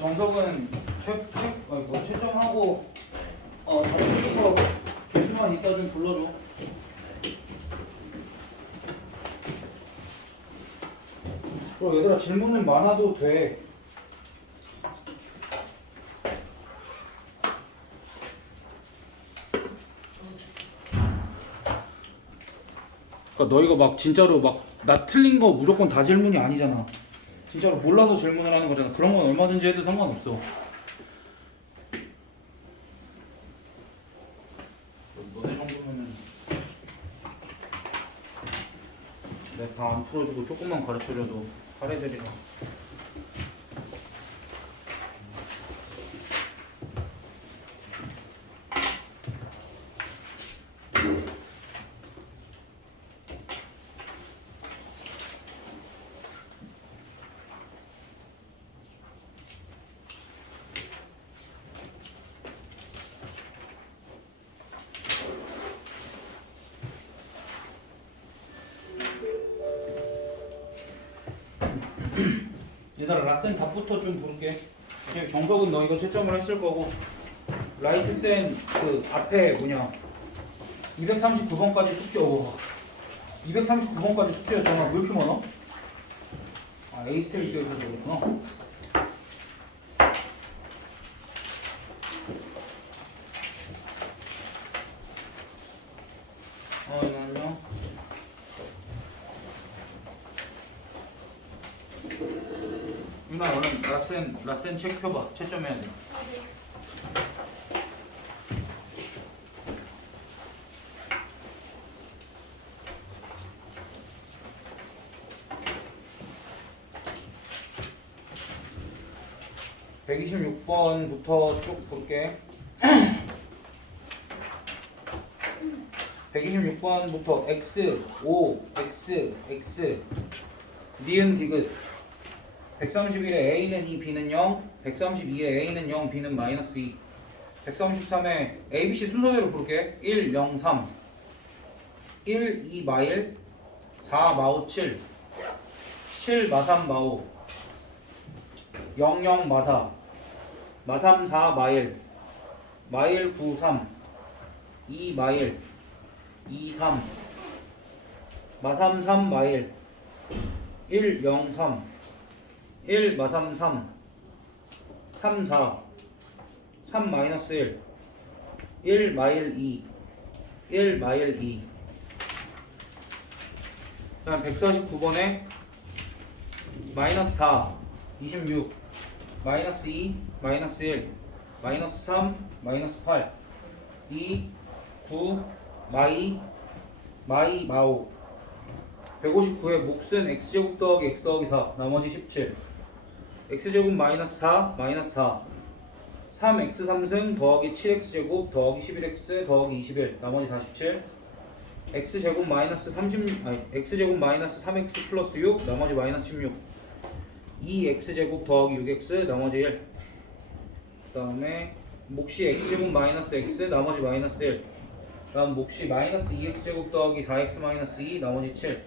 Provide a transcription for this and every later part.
정석은 채점하고 다른 거 개수만 이따 좀 불러줘. 그리고 얘들아 질문은 많아도 돼. 그러니까 너희가 막 진짜로 막 나 틀린 거 무조건 다 질문이 아니잖아. 진짜로 몰라서 질문을 하는 거잖아. 그런 건 얼마든지 해도 상관없어. 너네 정도면은 내가 다 안 풀어주고 조금만 가르쳐줘도 할 애들이라. 얘들아 라센 답부터 좀 부를게. 정석은 너 이거 채점을 했을 거고 라이트센 그 앞에 뭐냐 239번까지 숙제. 239번까지 숙제였잖아. 왜 이렇게 많아? 아 에이스텔 껴있어서 그렇구나. 안녕. 유나 얼른 라센 책 펴봐. 채점해야 돼. (126번부터) 쭉 볼게. 126번부터 x, o, x, x 니은 디귿 131에 a는 2, b는 0 132에 a는 0, b는 마이너스 2 133에 abc 순서대로 부를게. 1, 0, 3 1, 2, 마일 4, 마오 7 7, 마3, 마오 0, 0, 마4 마3, 4, 마일 마일 9, 3 2, 마일 2, 3 마3, 3, 마일 1, 0, 3 1, 마3, 3 3, 4 3, 마이너스 1 1, 마일 2 1, 마일 2 그다음 149번에 마이너스 4 26 마이너스 2 마이너스 1 마이너스 3 마이너스 8 2 9 마이 마오 159에 몫은 x제곱 더하기 x 더하기 4 나머지 17 x제곱 마이너스 4 마이너스 4 3x 3승 더하기 7x제곱 더하기 11x 더하기 21 나머지 47 x제곱 마이너스 x제곱 마이너스 3x 플러스 6 나머지 마이너스 16 2x제곱 더하기 6x 나머지 1 그 다음에 몫이 x제곱 마이너스 x 나머지 마이너스 1 그 다음 몫이 마이너스 2x제곱 더하기 4x 마이너스 2 나머지 7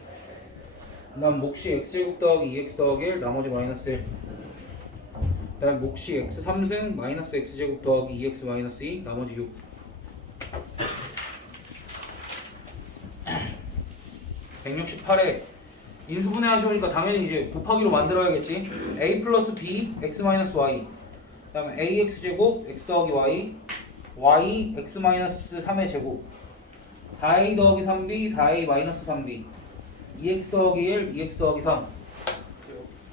그 다음 몫이 x제곱 더하기 2x 더하기 1 나머지 마이너스 1 그 다음 몫이 x 3승 마이너스 x제곱 더하기 2x 마이너스 2 나머지 6 168에 인수분해 하시니까 당연히 이제 곱하기로 만들어야겠지. a 플러스 b x 마이너스 y 그 다음에 ax 제곱 x 더하기 y y x 마이너스 3의 제곱 4a 더하기 3b 4a 마이너스 3b 2x 더하기 1 2x 더하기 3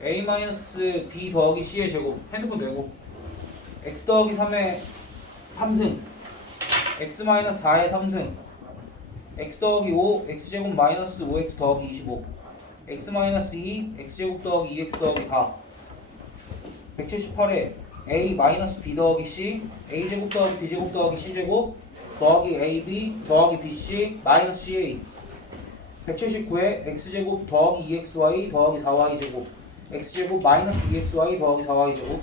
a 마이너스 b 더하기 c의 제곱 핸드폰 내고 x 더하기 3의 3승 x 마이너스 4의 3승 x 더하기 5 x제곱 마이너스 5x 더하기 25 x 마이너스 2 x제곱 더하기 2x 더하기 4 178에 a 마이너스 b 더하기 c a제곱 더하기 b제곱 더하기 c제곱 더하기 ab 더하기 bc 마이너스 ca 179에 x제곱 더하기 2xy 더하기 4y제곱 x제곱 마이너스 2xy 더하기 4y제곱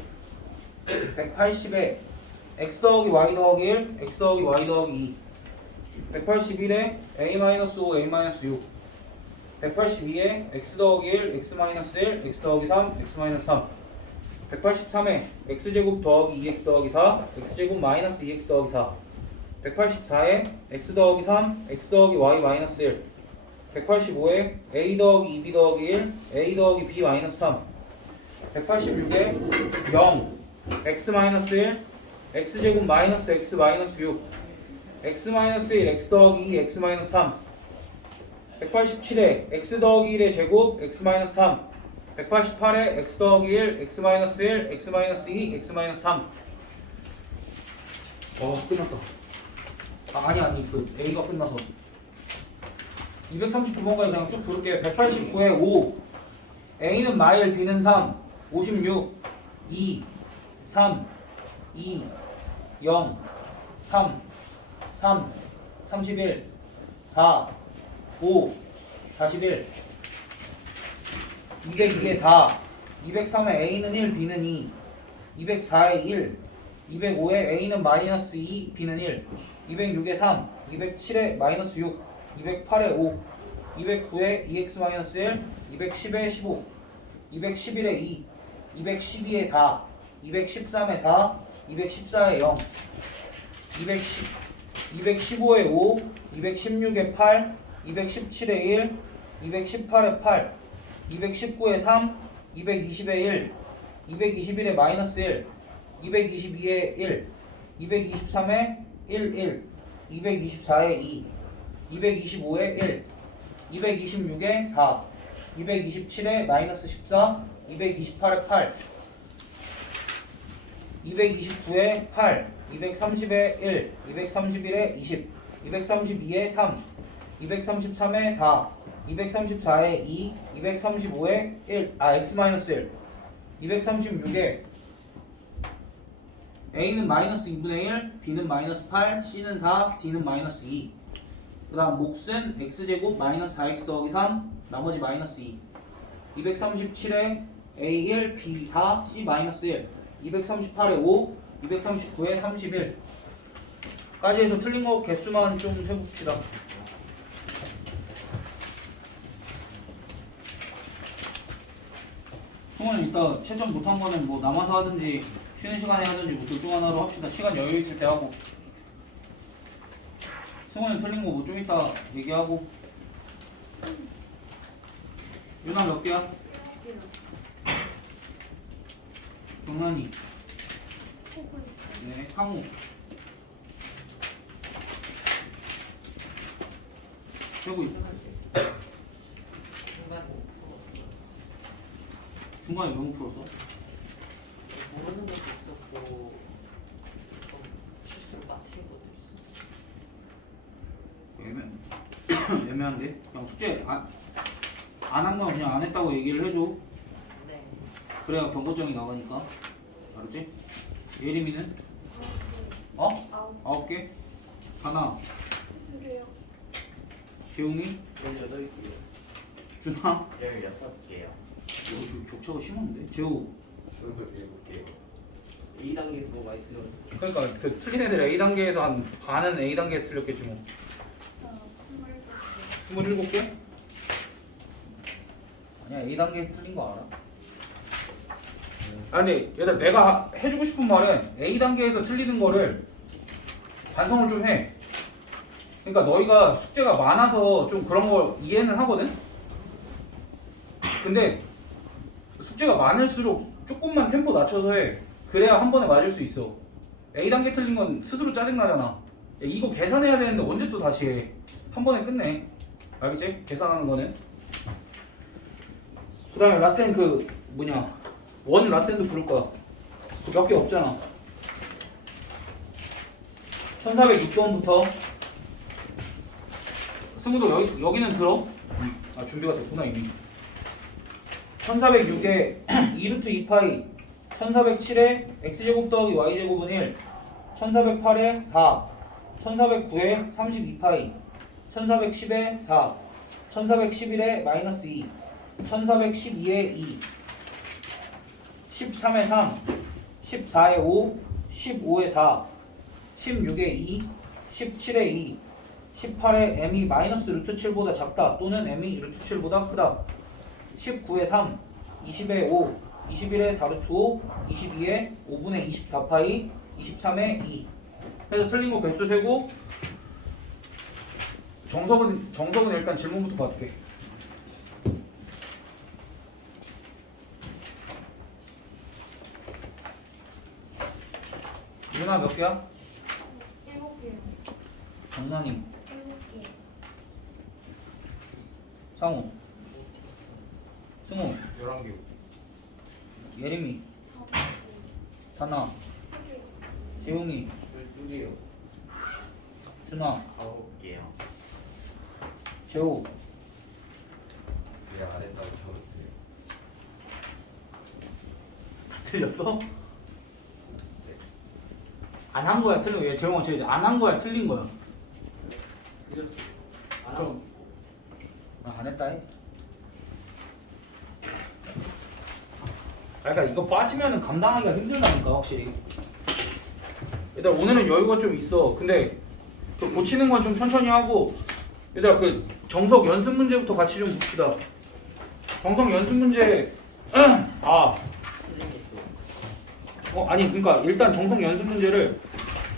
180에 x 더하기 y 더하기 1 x 더하기 y 더하기 2 181에 a-5 a-6 182에 x 더하기 1 x-1 x 더하기 3 x-3 183에 x제곱 더하기 2x 더하기 4 x제곱 마이너스 2x 더하기 4 184에 x 더하기 3 x 더하기 y 마이너스 1 185에 a 더하기 2b 더하기 1 a 더하기 b 마이너스 3 186에 0 x 마이너스 1 x제곱 마이너스 x 마이너스 6 x 마이너스 1 x 더하기 2 x 마이너스 3 187에 x 더하기 1의 제곱 x 마이너스 3 188에 x 더하기 1 x 마이너스 1 x 마이너스 2 x 마이너스 3 끝났다. 아니 그 A가 끝나서 239번까지 그냥 쭉 부를게. 189에 5 A는 마일 B는 3 56 2 3 2 0 3 3 31 4 5 41 202에 4 203에 A는 1 B는 2 204에 1 205에 A는 마이너스 2 B는 1 206에 3 207에 마이너스 6 208에 5 209에 2x 마이너스 1 210에 15 211에 2 212에 4 213에 4 214에 0 215에 5 216에 8 217에 1 218에 8 219에 3 220에 1 221에 마이너스 1 222에 1 223에 1 224에 2 225에 1 226에 4 227에 마이너스 14 228에 8 229에 8 230에 1 231에 20 232에 3 233에 4 234에 2 235에 1 x-1 236에 A는 마이너스 2분의 1 B는 마이너스 8 C는 4 D는 마이너스 2 그 다음 몫은 x제곱 마이너스 4x 더하기 3 나머지 마이너스 2 237에 A1 B4 C 마이너스 1 238에 5 239에 31 까지 해서 틀린 거 개수만 좀 세봅시다. 승원이 이따 채점 못한 거는 뭐 남아서 하든지 쉬는 시간에 하든지 뭐 둘 중 하나로 합시다. 시간 여유 있을 때 하고. 승원이 틀린 거 뭐 좀 이따 얘기하고. 유나 몇 개야? 경란이. 네, 상우. 되고 있어. 중간에 몇 번 풀었어? 모르는 것도 있었고 좀 실수를 빠뜨린 것도 있었어. 애매한데? 그냥 숙제 안 한 건 그냥 안 했다고 얘기를 해줘. 네. 그래야 경고장이 나가니까. 알았지? 예림이는? 어? 9개? 하나. 2개요. 재웅이? 18개요. 준아? 16개요. 여기 격차가 심한데? 재우? 27개요. 2단계에서 너무 많이 틀렸는데. 그러니까 그 틀린 애들 A단계에서 한 반은 A단계에서 틀렸겠지 뭐. 27개. 27개? 아니야 A단계에서 틀린 거 알아. 아 근데 얘들 내가 해주고 싶은 말은 A단계에서 틀리는 거를 반성을 좀 해. 그러니까 너희가 숙제가 많아서 좀 그런 걸 이해는 하거든? 근데 숙제가 많을수록 조금만 템포 낮춰서 해. 그래야 한 번에 맞을 수 있어. A단계 틀린 건 스스로 짜증나잖아. 야, 이거 계산해야 되는데 언제 또 다시 해. 한 번에 끝내. 알겠지? 계산하는 거는. 그 다음에 라센 그 뭐냐 원 라센도 부를 거야. 그 몇 개 없잖아. 1406번부터 승우도 여기는 들어? 아 준비가 됐구나 이미. 1406에 2루트 2파이 1407에 x제곱 더하기 y제곱은 1 1408에 4 1409에 32파이 1410에 4 1411에 마이너스 2 1412에 2 13에 3 14에 5 15에 4 16에 2 17에 2 18에 m이 마이너스 루트 7보다 작다 또는 m이 루트 7보다 크다 19에 3 20에 5 21에 4루트 5, 22에 5분의 24파이, 23에 2. 그래서 틀린 거 개수 세고 정석은 일단 질문부터 받을게. 유나 몇 개야? 7개. 장난이. 7개. 상우, 승우, 11개. 예림이, 4개. 다나, 3개. 재용이, 12개요. 준아, 9개요. 재호. 내가 안 했다고 적었어요. 틀렸어? 안 한 거야 틀린 거야. 재홍아 안 한 거야 틀린 거야. 틀렸어요. 그럼 안 했다 해. 그러니까 이거 빠지면은 감당하기가 힘들다니까 확실히. 얘들아 오늘은 여유가 좀 있어. 근데 그 고치는 건 좀 천천히 하고 얘들아 그 정석 연습 문제부터 같이 좀 봅시다. 정석 연습 문제 틀린 게 또. 아니 그러니까 일단 정석 연습 문제를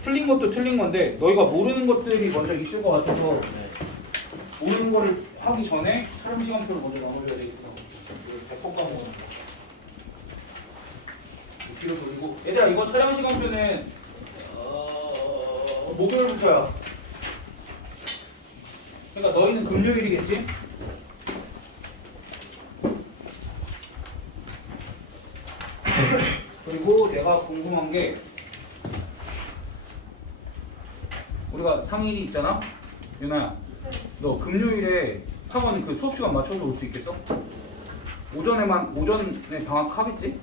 틀린 것도 틀린 건데 너희가 모르는 것들이 먼저 있을 것 같아서 네. 모르는 거를 하기 전에 촬영 시간표를 먼저 나눠줘야 되겠구나. 백폭 과목은 뒤로 돌리고 얘들아 이거 촬영 시간표는 목요일부터야. 그러니까 너희는 금요일이겠지? 그리고 내가 궁금한 게 우리가 3일이 있잖아? 유나야 너 금요일에 학원 그 수업 시간 맞춰서 올 수 있겠어? 오전에 방학하겠지?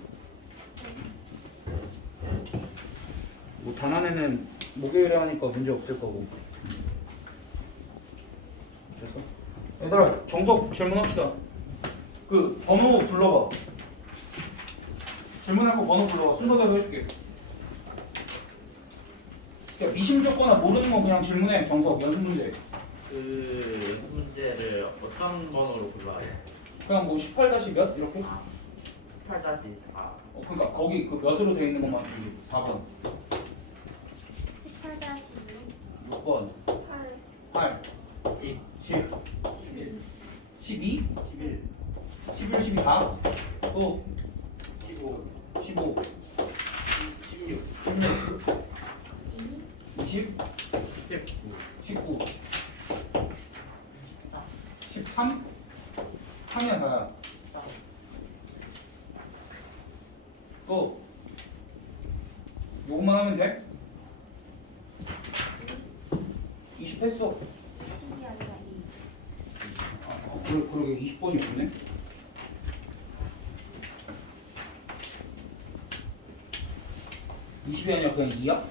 뭐 단안에는 목요일에 하니까 문제 없을 거고. 됐어? 얘들아 정석 질문합시다. 그 번호 불러봐. 질문할 거 번호 불러봐. 순서대로 해줄게. 야, 미심쩍거나 모르는 거 그냥 질문해. 정석 연습 문제. 그 연습 문제를 어떤 번호로 불러야 돼요? 그냥 뭐 18-몇 이렇게? 18-4. 그러니까 거기 그 몇으로 돼 있는 것만 주기. 4번, 18-6. 6번, 8. 8, 10. 10, 11. 12, 11. 11, 12 다. 또 15. 15, 16. 16, 2. 20, 19. 19, 14. 13, 3이야 4야. 14. 또 요것만 하면 돼? 20 했어. 10이 아니라 2. 그러게 20번이 없네. (20이) 아니라 그냥 2야?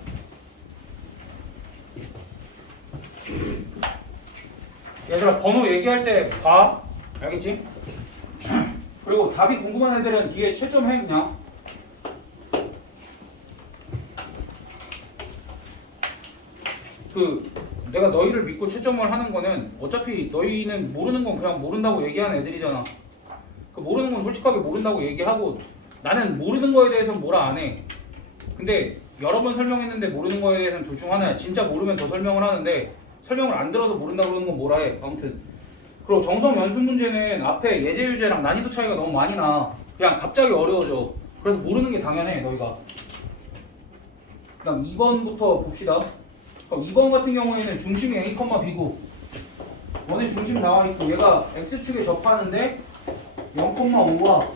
얘들아 번호 얘기할 때 봐. 알겠지? 그리고 답이 궁금한 애들은 뒤에 채점해 그냥. 그 내가 너희를 믿고 채점을 하는 거는 어차피 너희는 모르는 건 그냥 모른다고 얘기하는 애들이잖아. 그 모르는 건 솔직하게 모른다고 얘기하고 나는 모르는 거에 대해서는 뭐라 안 해. 근데 여러 번 설명했는데 모르는 거에 대해서는 둘 중 하나야. 진짜 모르면 더 설명을 하는데 설명을 안 들어서 모른다고 그러는 건 뭐라 해. 아무튼 그리고 정석 연습 문제는 앞에 예제 유제랑 난이도 차이가 너무 많이 나. 그냥 갑자기 어려워져. 그래서 모르는 게 당연해 너희가. 그다음 2번부터 봅시다. 2번 같은 경우에는 중심이 A, B고 원의 중심 나와 있고 얘가 X축에 접하는데 0,5와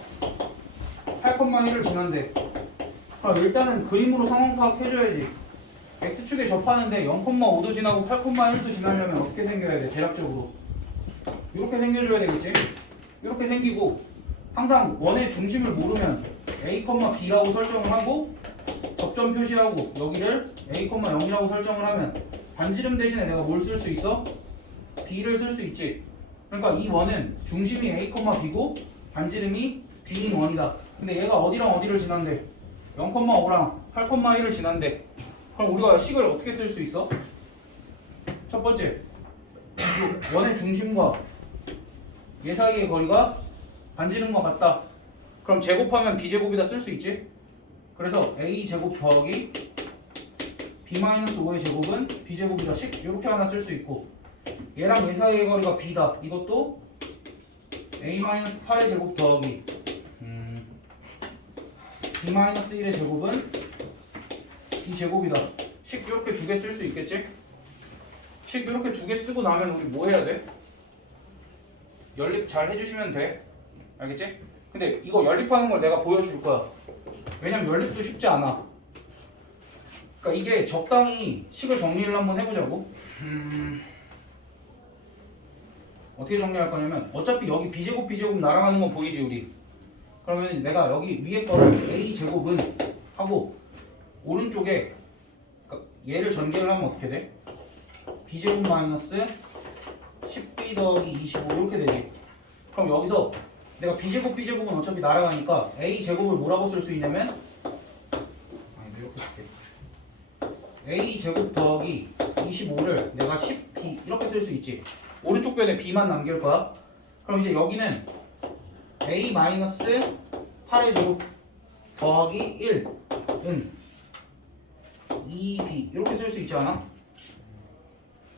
8,1을 지난대. 그럼 일단은 그림으로 상황 파악해줘야지. X축에 접하는데 0,5도 지나고 8,1도 지나려면 어떻게 생겨야 돼? 대략적으로 이렇게 생겨줘야 되겠지? 이렇게 생기고 항상 원의 중심을 모르면 A, B라고 설정을 하고 접점 표시하고 여기를 A, 0이라고 설정을 하면 반지름 대신에 내가 뭘 쓸 수 있어? B를 쓸 수 있지. 그러니까 이 원은 중심이 A, B고 반지름이 B인 원이다. 근데 얘가 어디랑 어디를 지난대? 0,5랑 8,1을 지난대. 그럼 우리가 식을 어떻게 쓸 수 있어? 첫 번째, 원의 중심과 얘 사이의 거리가 반지름과 같다. 그럼 제곱하면 b제곱이다 쓸 수 있지? 그래서 a제곱 더하기 b-5의 제곱은 b제곱이다 식 이렇게 하나 쓸 수 있고 얘랑 얘 사이의 거리가 b다. 이것도 a-8의 제곱 더하기 b-1의 제곱은 b제곱이다 식 이렇게 두 개 쓸 수 있겠지? 식 이렇게 두 개 쓰고 나면 우리 뭐 해야 돼? 연립 잘 해주시면 돼. 알겠지? 근데 이거 연립하는 걸 내가 보여줄 거야. 왜냐면 연립도 쉽지 않아. 그러니까 이게 적당히 식을 정리를 한번 해보자고. 어떻게 정리할 거냐면 어차피 여기 b제곱 날아가는 건 보이지 우리. 그러면 내가 여기 위에 거를 a제곱은 하고 오른쪽에 그러니까 얘를 전개를 하면 어떻게 돼? b제곱 마이너스 10b 더하기 25 이렇게 되지. 그럼 여기서 내가 b제곱은 어차피 날아가니까 a제곱을 뭐라고 쓸 수 있냐면 이렇게 쓸게. a제곱 더하기 25를 내가 10b 이렇게 쓸 수 있지. 오른쪽 변에 b만 남길 거야. 그럼 이제 여기는 a-8의 제곱 더하기 1은 2b 이렇게 쓸 수 있지 않아?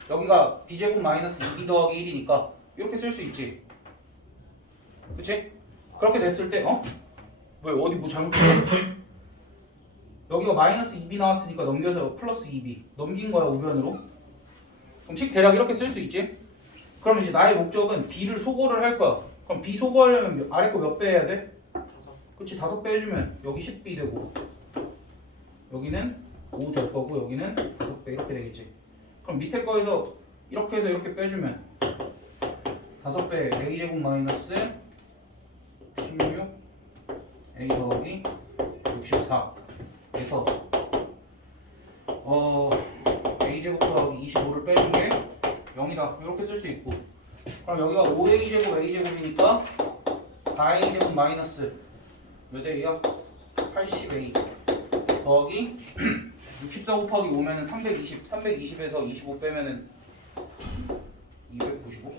여기가 b제곱 마이너스 2b 더하기 1이니까 이렇게 쓸 수 있지. 그치? 그렇게 됐을 때 왜 어디 뭐 잘못했어? 여기가 마이너스 2b 나왔으니까 넘겨서 플러스 2b 넘긴 거야 우변으로. 그럼 식 대략 이렇게 쓸 수 있지? 그럼 이제 나의 목적은 b를 소거를 할 거야. 그럼 b 소거하려면 아래 거 몇 배 해야 돼? 5. 그치 5배 해주면 여기 10b 되고 여기는 5 될 거고 여기는 5배 이렇게 되겠지. 그럼 밑에 거에서 이렇게 해서 이렇게 빼주면 5배 a제곱 마이너스 16 a 더하기 64 에서 a제곱 더하기 25를 빼준 게 0이다 이렇게 쓸 수 있고 그럼 여기가 5a제곱 a제곱이니까 4a제곱 마이너스 몇 a야? 80a 더하기 64 곱하기 5면은 320에서 25 빼면은 295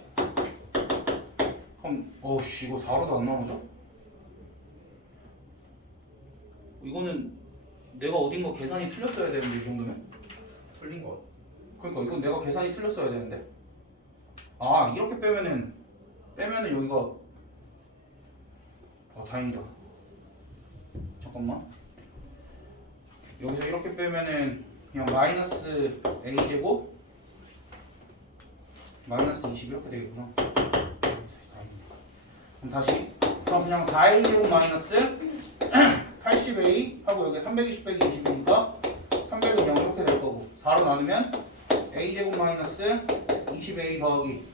그럼 이거 4로도 안 나오죠? 이거는 내가 어딘가 계산이 틀렸어야 되는데 이 정도면? 틀린 거. 그러니까 이건 내가 계산이 틀렸어야 되는데 이렇게 빼면은 여기가 다행이다. 잠깐만 여기서 이렇게 빼면은 그냥 마이너스 a제곱 마이너스 20 이렇게 되겠구나. 그럼 다시 그럼 그냥 4a제곱 마이너스 80a 하고 여기 320 빼기 20이니까 300은 0 이렇게 될 거고 4로 나누면 a제곱 마이너스 20a 더하기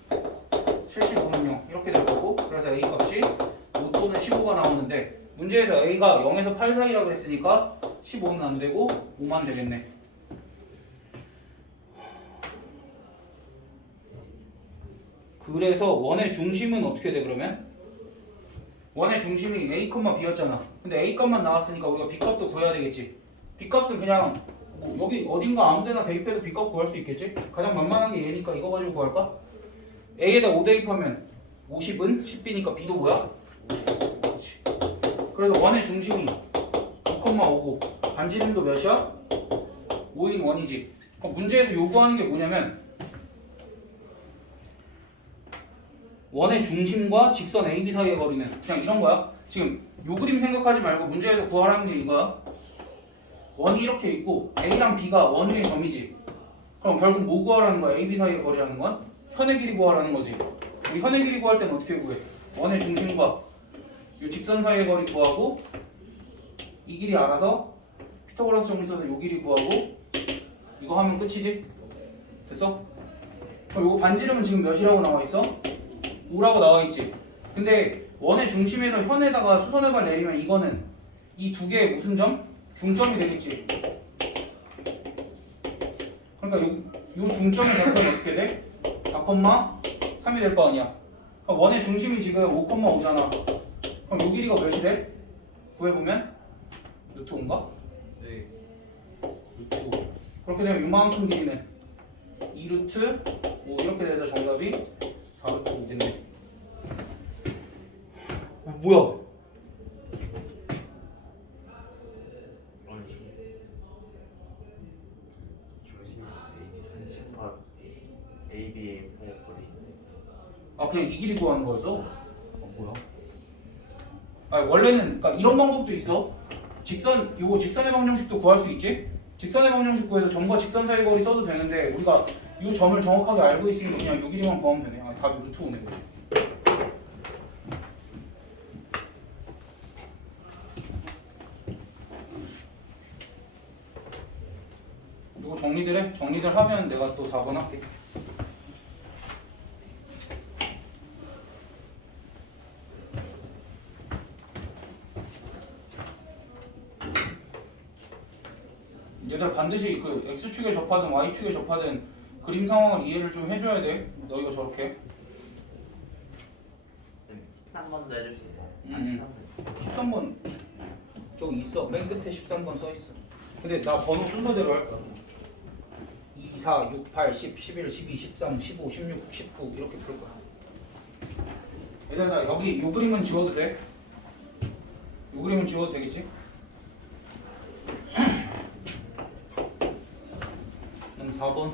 75는 0 이렇게 될 거고 그래서 a 값이 5 또는 15가 나오는데 문제에서 a가 0에서 8 사이라고 그랬으니까 15는 안 되고 5만 되겠네. 그래서 원의 중심은 어떻게 돼 그러면? 원의 중심이 a, b였잖아. 근데 a 값만 나왔으니까 우리가 b 값도 구해야 되겠지. b 값은 그냥 여기 어딘가 아무데나 대입해도 b 값 구할 수 있겠지. 가장 만만한 게 얘니까 이거 가지고 구할까? a에다 5 대입하면 50은 10b니까 b도 뭐야? 그렇지. 그래서 원의 중심이 2,5고 반지름도 몇이야? 5인 원이지. 그럼 문제에서 요구하는 게 뭐냐면 원의 중심과 직선 AB 사이의 거리는 그냥 이런 거야. 지금 요 그림 생각하지 말고 문제에서 구하라는 게 이거야. 원이 이렇게 있고 A랑 B가 원 위의 점이지. 그럼 결국 뭐 구하라는 거야? AB 사이의 거리라는 건? 현의 길이 구하라는 거지. 우리 현의 길이 구할 때는 어떻게 구해? 원의 중심과 요 직선 사이의 거리 구하고 이 길이 알아서 피타고라스 정리 써서 요 길이 구하고 이거 하면 끝이지? 됐어? 그럼 요거 반지름은 지금 몇이라고 나와 있어? 5라고 나와 있지. 근데 원의 중심에서 현에다가 수선해발 내리면 이거는 이 두 개의 무슨 점? 중점이 되겠지. 그러니까 요 중점의 좌표는 어떻게 돼? 4,3이 될 거 아니야. 그러니까 원의 중심이 지금 5,5잖아. 그럼 요 길이가 몇이 돼? 구해보면 루트 5인가? 네. 루트 5. 그렇게 되면 요만큼 길이는 2루트 5 이렇게 돼서 정답이 4루트 5 됐네. 뭐야? 아 그냥 이 길이 구하는 거였어? 뭐야? 아 원래는 그러니까 이런 방법도 있어. 요거 직선의 방정식도 구할 수 있지? 직선의 방정식 구해서 점과 직선 사이 거리 써도 되는데 우리가 이 점을 정확하게 알고 있으니까 그냥 요 길이만 구하면 되네. 아 답이 루트 5네. 이거 정리들 해? 정리들 하면 내가 또 4번 할게. 얘들 반드시 그 X축에 접하든 Y축에 접하든 그림 상황을 이해를 좀 해줘야 돼. 너희가 저렇게 13번도 해줄 수 있나요? 음. 13번 저기 있어. 맨 끝에 13번 써있어. 근데 나 번호 순서대로 할 거야. 2, 4, 6, 8, 10, 11, 12, 13, 15, 16, 19 이렇게 풀 거야. 얘들아 여기 요 그림은 지워도 돼? 요 그림은 지워도 되겠지? 그럼 4번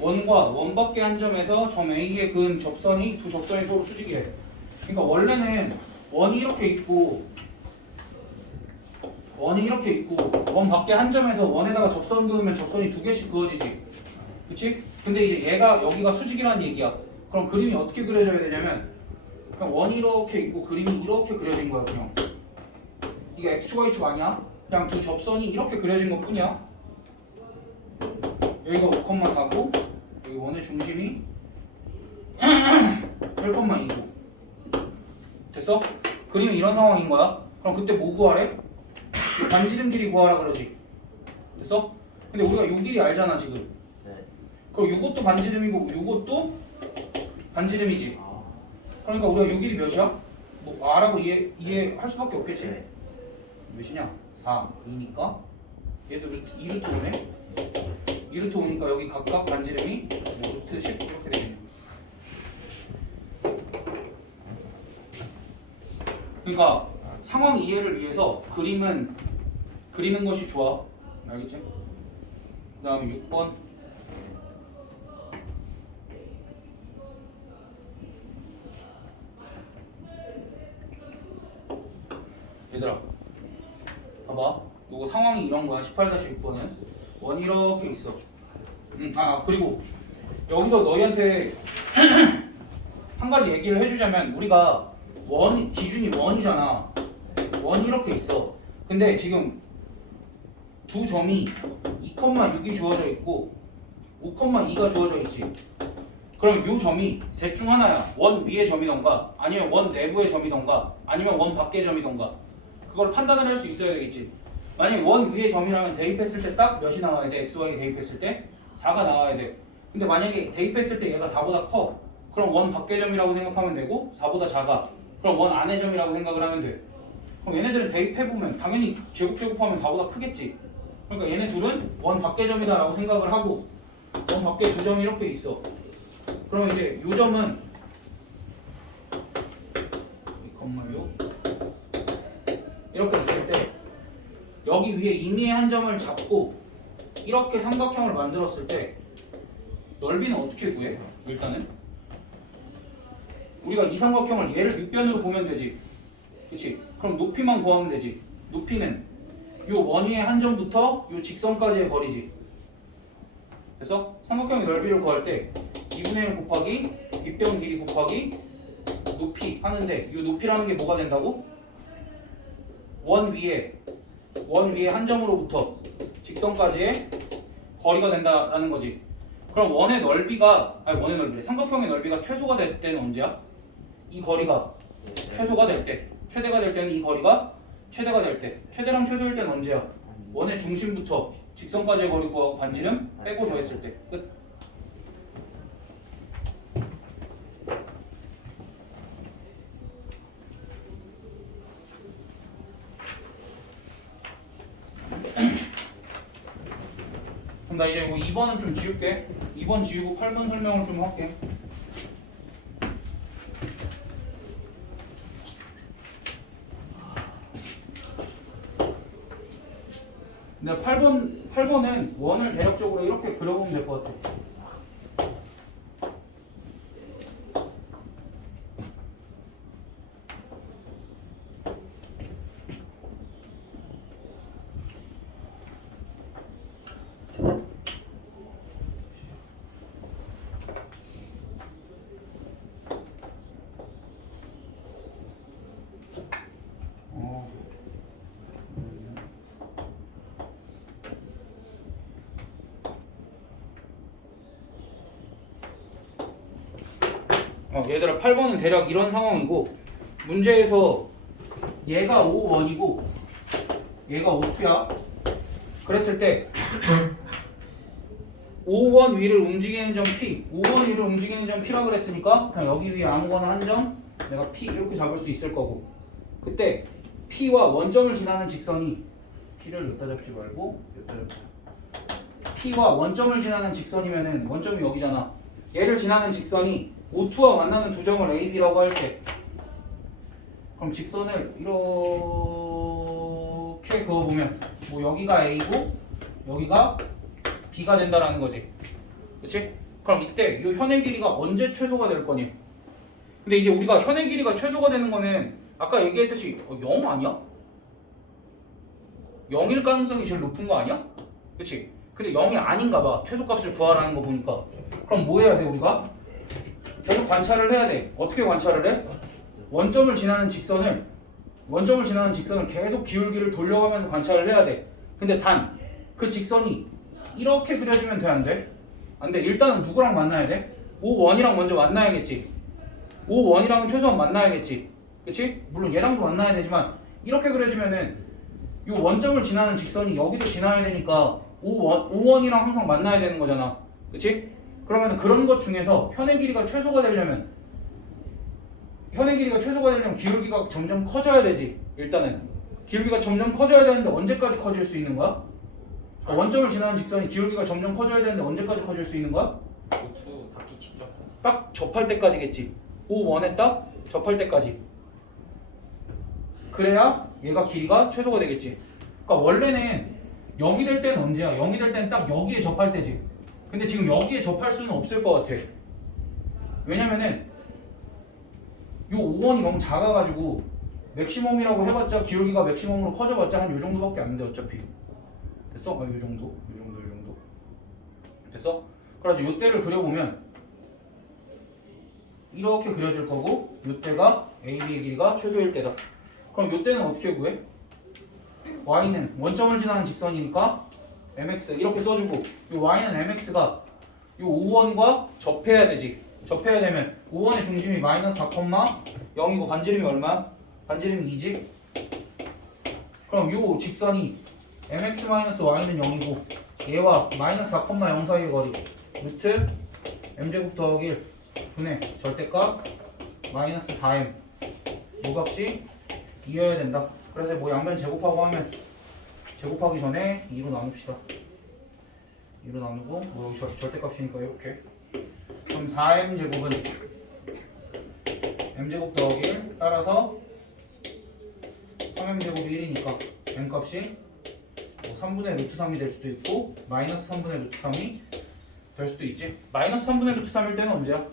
원과 원밖에 한 점에서 점 A에 그은 접선이 두 접선이 서로 수직이래. 그러니까 원래는 원이 이렇게 있고 원 밖에 한 점에서 원에다가 접선 그으면 접선이 두 개씩 그어지지. 그치? 근데 이제 얘가 여기가 수직이라는 얘기야. 그럼 그림이 어떻게 그려져야 되냐면 그냥 원이 이렇게 있고 그림이 이렇게 그려진 거야. 그냥 이게 X축 Y축 아니야? 그냥 두 접선이 이렇게 그려진 것 뿐이야. 여기가 5,4고 여기 원의 중심이 1,2고 됐어? 그림이 이런 상황인 거야. 그럼 그때 뭐 구하래? 반지름 길이 구하라 그러지. 됐어? 근데 우리가 요 길이 알잖아 지금. 네. 그럼 요것도 반지름이고 요것도 반지름이지. 아. 그러니까 우리가 요 길이 몇이야? 뭐 R하고 이해할 수밖에 없겠지. 네. 몇이냐? 4, 2니까 얘도 루트 2루트 5네. 2루트 5니까 여기 각각 반지름이 뭐 루트 10 이렇게 되겠네. 그러니까 상황 이해를 위해서 그리는 것이 좋아. 알겠지? 그 다음에 6번 얘들아 봐봐. 요거 상황이 이런 거야. 18-6번은 원이 이렇게 있어. 그리고 여기서 너희한테 한 가지 얘기를 해주자면 우리가 기준이 원이잖아. 원이 이렇게 있어. 근데 지금 두 점이 2,6이 주어져 있고 5,2가 주어져 있지. 그럼 요 점이 셋 중 하나야. 원 위의 점이던가 아니면 원 내부의 점이던가 아니면 원 밖의 점이던가 그걸 판단을 할 수 있어야 되겠지. 만약에 원 위의 점이라면 대입했을 때 딱 몇이 나와야 돼? XY 대입했을 때 4가 나와야 돼. 근데 만약에 대입했을 때 얘가 4보다 커. 그럼 원 밖의 점이라고 생각하면 되고 4보다 작아. 그럼 원 안의 점이라고 생각을 하면 돼. 그럼 얘네들은 대입해보면 당연히 제곱하면 4보다 크겠지. 그러니까 얘네 둘은 원 밖의 점이다 라고 생각을 하고 원 밖에 두 점이 이렇게 있어. 그럼 이제 요 점은 2,6 이렇게 있을 때 여기 위에 임의의 한 점을 잡고 이렇게 삼각형을 만들었을 때 넓이는 어떻게 구해? 일단은 우리가 이 삼각형을 얘를 밑변으로 보면 되지. 그치? 그럼 높이만 구하면 되지. 높이는 요 원 위의 한 점부터 요 직선까지의 거리지. 그래서 삼각형의 넓이를 구할 때 2분의 1 곱하기 밑변 길이 곱하기 높이 하는데 이 높이라는 게 뭐가 된다고? 원 위에 한 점으로부터 직선까지의 거리가 된다라는 거지. 그럼 원의 넓이래. 삼각형의 넓이가 최소가 될 때는 언제야? 이 거리가 최소가 될 때. 최대가 될 때는 이 거리가 최대가 될 때. 최대랑 최소일 때는 언제야? 원의 중심부터 직선까지의 거리 구하고 반지름 빼고 더했을 때. 끝. 그럼 나 이제 뭐 2번은 좀 지울게. 2번 지우고 8번 설명을 좀 할게. 근데 8번은 원을 대략적으로 이렇게 그려보면 될 것 같아. 얘들아 8번은 대략 이런 상황이고 문제에서 얘가 5원이고 얘가 5투야. 그랬을 때 5원 위를 움직이는 점 P, 5원 위를 움직이는 점 P라 그랬으니까 그냥 여기 위에 아무거나 한 점 내가 P 이렇게 잡을 수 있을 거고, 그때 P와 원점을 지나는 직선이 P를 여기다 잡지 말고 여기다 잡자. P와 원점을 지나는 직선이면은 원점이 여기잖아. 얘를 지나는 직선이 O2와 만나는 두 점을 A, B라고 할게. 그럼 직선을 이렇게 그어보면 뭐 여기가 A고 여기가 B가 된다라는 거지. 그치? 그럼 이때 이 현의 길이가 언제 최소가 될 거니? 근데 이제 우리가 현의 길이가 최소가 되는 거는 아까 얘기했듯이 0 아니야? 0일 가능성이 제일 높은 거 아니야? 그치? 근데 0이 아닌가 봐. 최소값을 구하라는 거 보니까. 그럼 뭐 해야 돼 우리가? 계속 관찰을 해야 돼. 어떻게 관찰을 해? 원점을 지나는 직선을 계속 기울기를 돌려가면서 관찰을 해야 돼. 근데 단 그 직선이 이렇게 그려지면 돼, 안 돼? 안 돼. 일단은 누구랑 만나야 돼? 5원이랑 먼저 만나야겠지. 5원이랑은 최소한 만나야겠지. 그치? 물론 얘랑도 만나야 되지만 이렇게 그려지면은 이 원점을 지나는 직선이 여기도 지나야 되니까 5원이랑 항상 만나야 되는 거잖아. 그치? 그러면 그런 것 중에서 현의 길이가 최소가 되려면 기울기가 점점 커져야 되지. 일단은 기울기가 점점 커져야 되는데 언제까지 커질 수 있는 거야? 원점을 지나는 직선이 기울기가 점점 커져야 되는데 언제까지 커질 수 있는 거야? O2 닫기 직전. 딱 접할 때까지겠지. 5원에 딱 접할 때까지. 그래야 얘가 길이가 최소가 되겠지. 그러니까 원래는 0이 될 때는 언제야? 0이 될 때는 딱 여기에 접할 때지. 근데 지금 여기에 접할 수는 없을 것 같아. 왜냐면은 요 5원이 너무 작아가지고 맥시멈이라고 해봤자 기울기가 맥시멈으로 커져봤자 한 요 정도밖에 안 돼 어차피. 됐어? 요 정도. 됐어? 그래서 요 때를 그려보면 이렇게 그려질 거고 요 때가 AB의 길이가 최소일 때다. 그럼 요 때는 어떻게 구해? Y는 원점을 지나는 직선이니까 MX 이렇게 써주고 요 Y는 MX가 요 5원과 접해야 되지. 접해야 되면 5원의 중심이 마이너스 4,0이고 반지름이 얼마? 반지름이 2지? 그럼 요 직선이 mx-y는 0이고 얘와 마이너스 4,0 사이의 거리 루트 m제곱 더하기 1 분의 절대값 마이너스 4m 무값이 2여야 된다. 그래서 뭐 양변 제곱하고 하면 제곱하기 전에 2로 나눕시다. 2로 나누고 뭐 여기 절대값이니까 이렇게. 그럼 4m 제곱은 m제곱 더하기 1 따라서 3m 제곱이 1이니까 m 값이 3분의 루트 3이 될 수도 있고 마이너스 3분의 루트 3이 될 수도 있지. 마이너스 3분의 루트 3일 때는 언제야?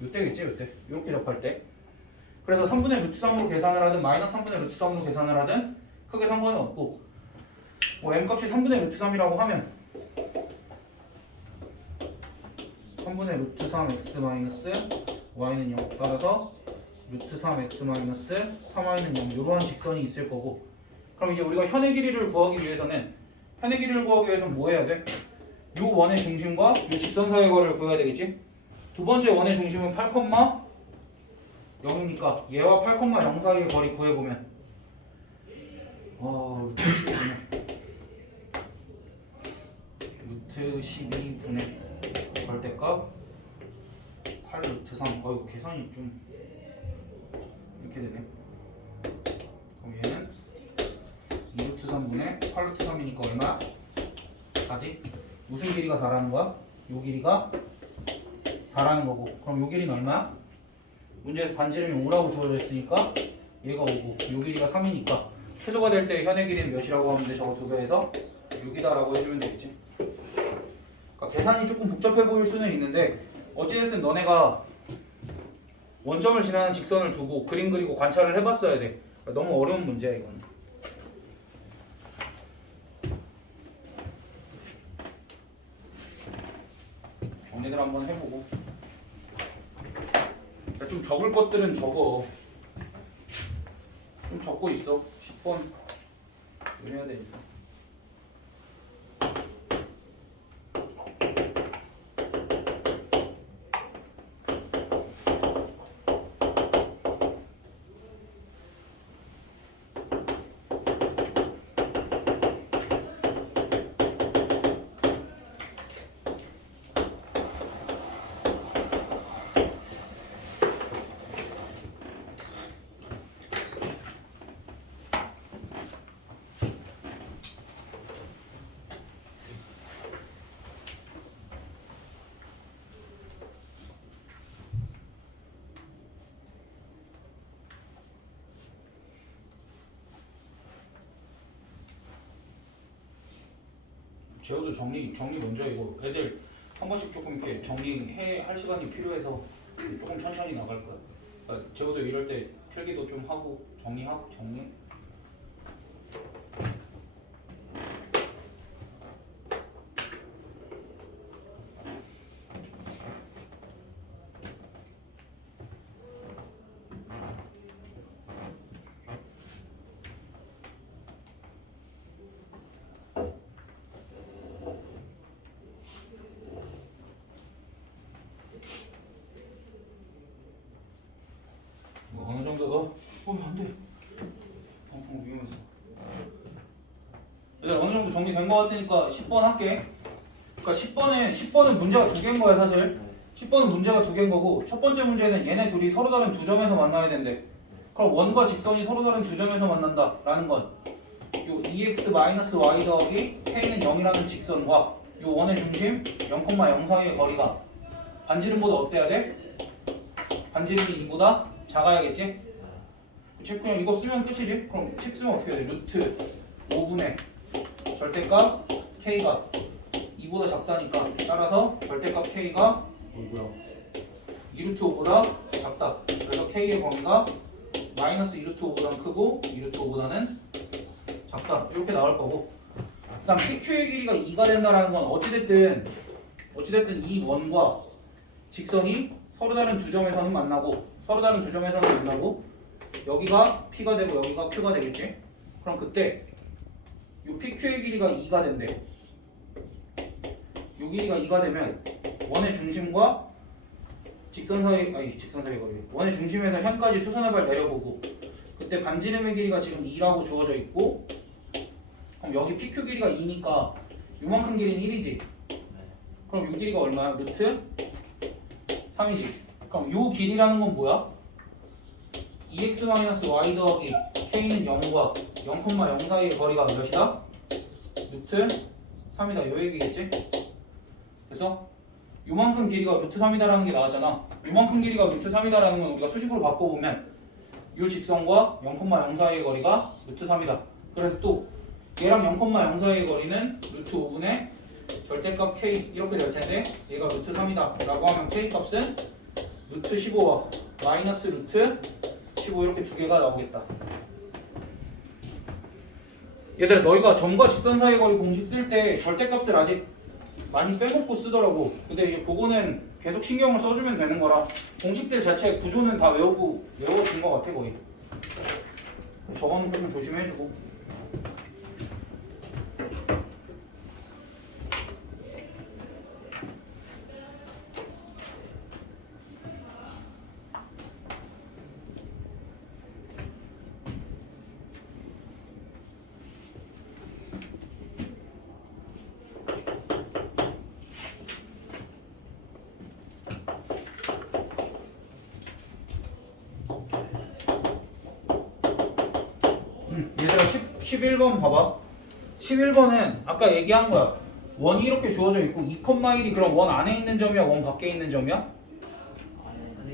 요때겠지. 요때 이렇게 접할 때. 그래서 3분의 루트 3으로 계산을 하든 마이너스 3분의 루트 3으로 계산을 하든 크게 상관은 없고 뭐 m값이 3분의 루트 3이라고 하면 3분의 루트 3x 마이너스 y는 0 따라서 루트 3x 마이너스 3y는 0 이러한 직선이 있을 거고, 그럼 이제 우리가 현의 길이를 구하기 위해서는 뭐 해야 돼? 요 원의 중심과 요 직선 사이의 거리를 구해야 되겠지? 두 번째 원의 중심은 8,0이니까 얘와 8,0 사이의 거리 구해보면 루트 12분의 절대값 8 루트 3. 이거 계산이 좀 이렇게 되네. 그럼 얘는 2 루트 3분의 8 루트 3이니까 얼마? 4지? 무슨 길이가 4라는 거야? 요 길이가 4라는 거고, 그럼 요 길이는 얼마야? 문제에서 반지름이 5라고 주어져 있으니까 얘가 5고 요 길이가 3이니까 최소가 될 때 현의 길이는 몇이라고 하면 돼? 저거 2배에서 6이다라고 해주면 되겠지. 그러니까 계산이 조금 복잡해 보일 수는 있는데 어찌됐든 너네가 원점을 지나는 직선을 두고 그림 그리고 관찰을 해봤어야 돼. 그러니까 너무 어려운 문제야 이건. 정리들 한번 해보고 좀 적을 것들은 적어. 좀 적고 있어. 10번 이래야 되니까. 재호도 정리 먼저 이거 애들 한 번씩 조금 이렇게 할 시간이 필요해서 조금 천천히 나갈 거야. 그러니까 재호도 이럴 때 필기도 좀 하고 정리. 뭐 어느 정도 안 돼. 위험했어. 얘들 어느 정도 정리된 거 같으니까 10번 할게. 그러니까 10번은 문제가 두 개인 거야 사실. 10번은 문제가 두 개인 거고 첫 번째 문제는 얘네 둘이 서로 다른 두 점에서 만나야 된대. 그럼 원과 직선이 서로 다른 두 점에서 만난다 라는 건 요 2x-y 더하기 k는 0이라는 직선과 요 원의 중심 0,0 사이의 거리가 반지름보다 어때야 돼? 반지름이 2보다 작아야겠지? 그치? 그냥 이거 쓰면 끝이지? 그럼 식 쓰면 어떻게 돼? 루트 5분의 절대값 k가 2보다 작다니까 따라서 절대값 k가 2루트 5보다 작다. 그래서 k의 범위가 마이너스 2루트 5보다는 크고 2루트 5보다는 작다. 이렇게 나올 거고 그 다음 PQ의 길이가 2가 된다는 건 어찌됐든 이 원과 직선이 서로 다른 두 점에서는 만나고 여기가 P가 되고 여기가 Q가 되겠지? 그럼 그때 이 PQ의 길이가 2가 된대. 이 길이가 2가 되면 원의 중심과 직선 사이 거리 원의 중심에서 현까지 수선의 발 내려보고 그때 반지름의 길이가 지금 2라고 주어져 있고 그럼 여기 PQ 길이가 2니까 요만큼 길이는 1이지. 그럼 요 길이가 얼마야? 루트 3이지. 그럼 요 길이라는 건 뭐야? 2x-y 더하기 k는 0과 0,0 사이의 거리가 몇이다? 루트 3이다. 요 얘기겠지? 그래서 요만큼 길이가 루트 3이다라는 게 나왔잖아. 요만큼 길이가 루트 3이다라는 건 우리가 수식으로 바꿔보면 요 직선과 0,0 사이의 거리가 루트 3이다. 그래서 또 얘랑 0,0 사이의 거리는 루트 5분의 절대값 k 이렇게 될 텐데 얘가 루트 3이다 라고 하면 k 값은 루트 15와 마이너스 루트 15 이렇게 두 개가 나오겠다. 얘들아 너희가 점과 직선 사이의 거리 공식 쓸 때 절대값을 아직 많이 빼먹고 쓰더라고. 근데 이제 그거는 계속 신경을 써주면 되는 거라 공식들 자체 구조는 다 외워진 것 같아 거의. 저거는 좀 조심해주고. 얘들아 11번 봐봐. 11번은 아까 얘기한 거야. 원이 이렇게 주어져 있고 2,1이 그럼 원 안에 있는 점이야? 원 밖에 있는 점이야?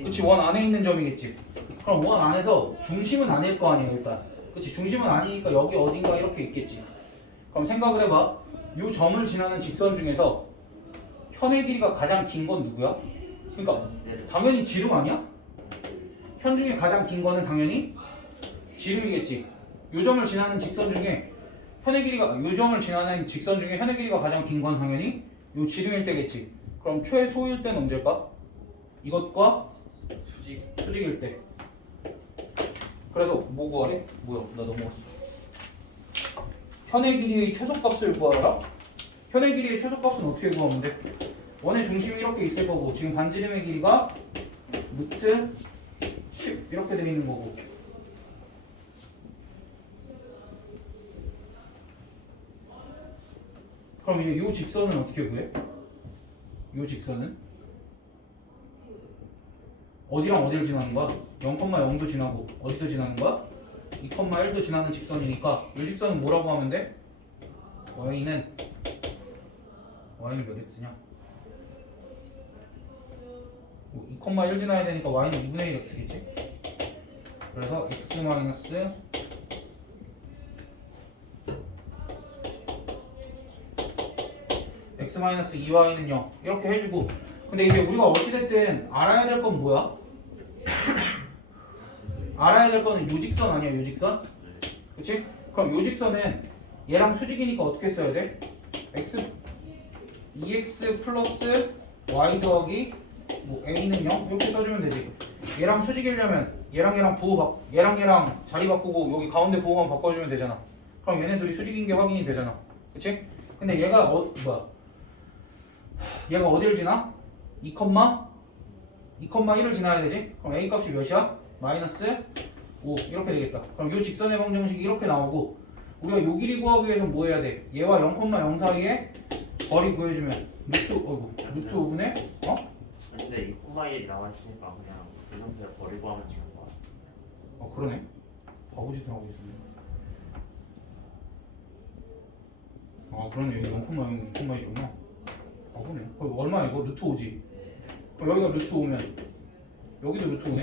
그치, 원 안에 있는 점이겠지. 그럼 원 안에서 중심은 아닐 거 아니야 일단. 그치, 중심은 아니니까 여기 어딘가 이렇게 있겠지. 그럼 생각을 해봐. 이 점을 지나는 직선 중에서 현의 길이가 가장 긴 건 누구야? 그러니까 당연히 지름 아니야? 현 중에 가장 긴 거는 당연히 지름이겠지. 요 점을 지나는 직선 중에 현의 길이가 가장 긴 건 당연히 요 지름일 때겠지. 그럼 최소일 때는 언제일까? 이것과 수직일 때. 그래서 뭐 구하래? 뭐야? 나 넘어갔어. 현의 길이의 최소값을 구하라. 현의 길이의 최소값은 어떻게 구하면 돼? 원의 중심이 이렇게 있을 거고 지금 반지름의 길이가 루트 10 이렇게 되어 있는 거고. 그럼 이제 이 직선은 어떻게 구해? 이 직선은 어디랑 어디를 지나는 거야? 0,0도 지나고 어디도 지나는 거야? 2,1도 지나는 직선이니까 이 직선은 뭐라고 하면 돼? y는 몇 x냐? 2,1 지나야 되니까 y는 2분의 1 x겠지? 그래서 x 마이너스 x-2y는 0 이렇게 해주고 근데 이제 우리가 어찌됐든 알아야 될 건 뭐야? 알아야 될 거는 요직선 아니야 요직선? 그치? 그럼 요직선은 얘랑 수직이니까 어떻게 써야 돼? x 2x 플러스 y 더하기 뭐 a는 0 이렇게 써주면 되지. 얘랑 수직이려면 얘랑 얘랑 자리 바꾸고 여기 가운데 부호만 바꿔주면 되잖아. 그럼 얘네 둘이 수직인 게 확인이 되잖아. 그치? 근데 얘가 얘가 어딜 지나? 2,1을 지나야 되지? 그럼 a 값이 몇이야? 마이너스 5 이렇게 되겠다. 그럼 요 직선의 방정식이 이렇게 나오고 우리가 요 길이 구하기 위해서 뭐 해야 돼? 얘와 0,0 사이에 거리 구해주면 루트 5분의 근데 이 콤마일이 나와 있으니까 그냥 그 상태에 버리고 하면 되는 거야. 그러네. 바보짓을 하고 있었네. 그러네. 여기 0,0이구나. 바보네. 얼마야 이거? 루트 5지. 그럼 여기가 루트 5면 여기도 루트 5네.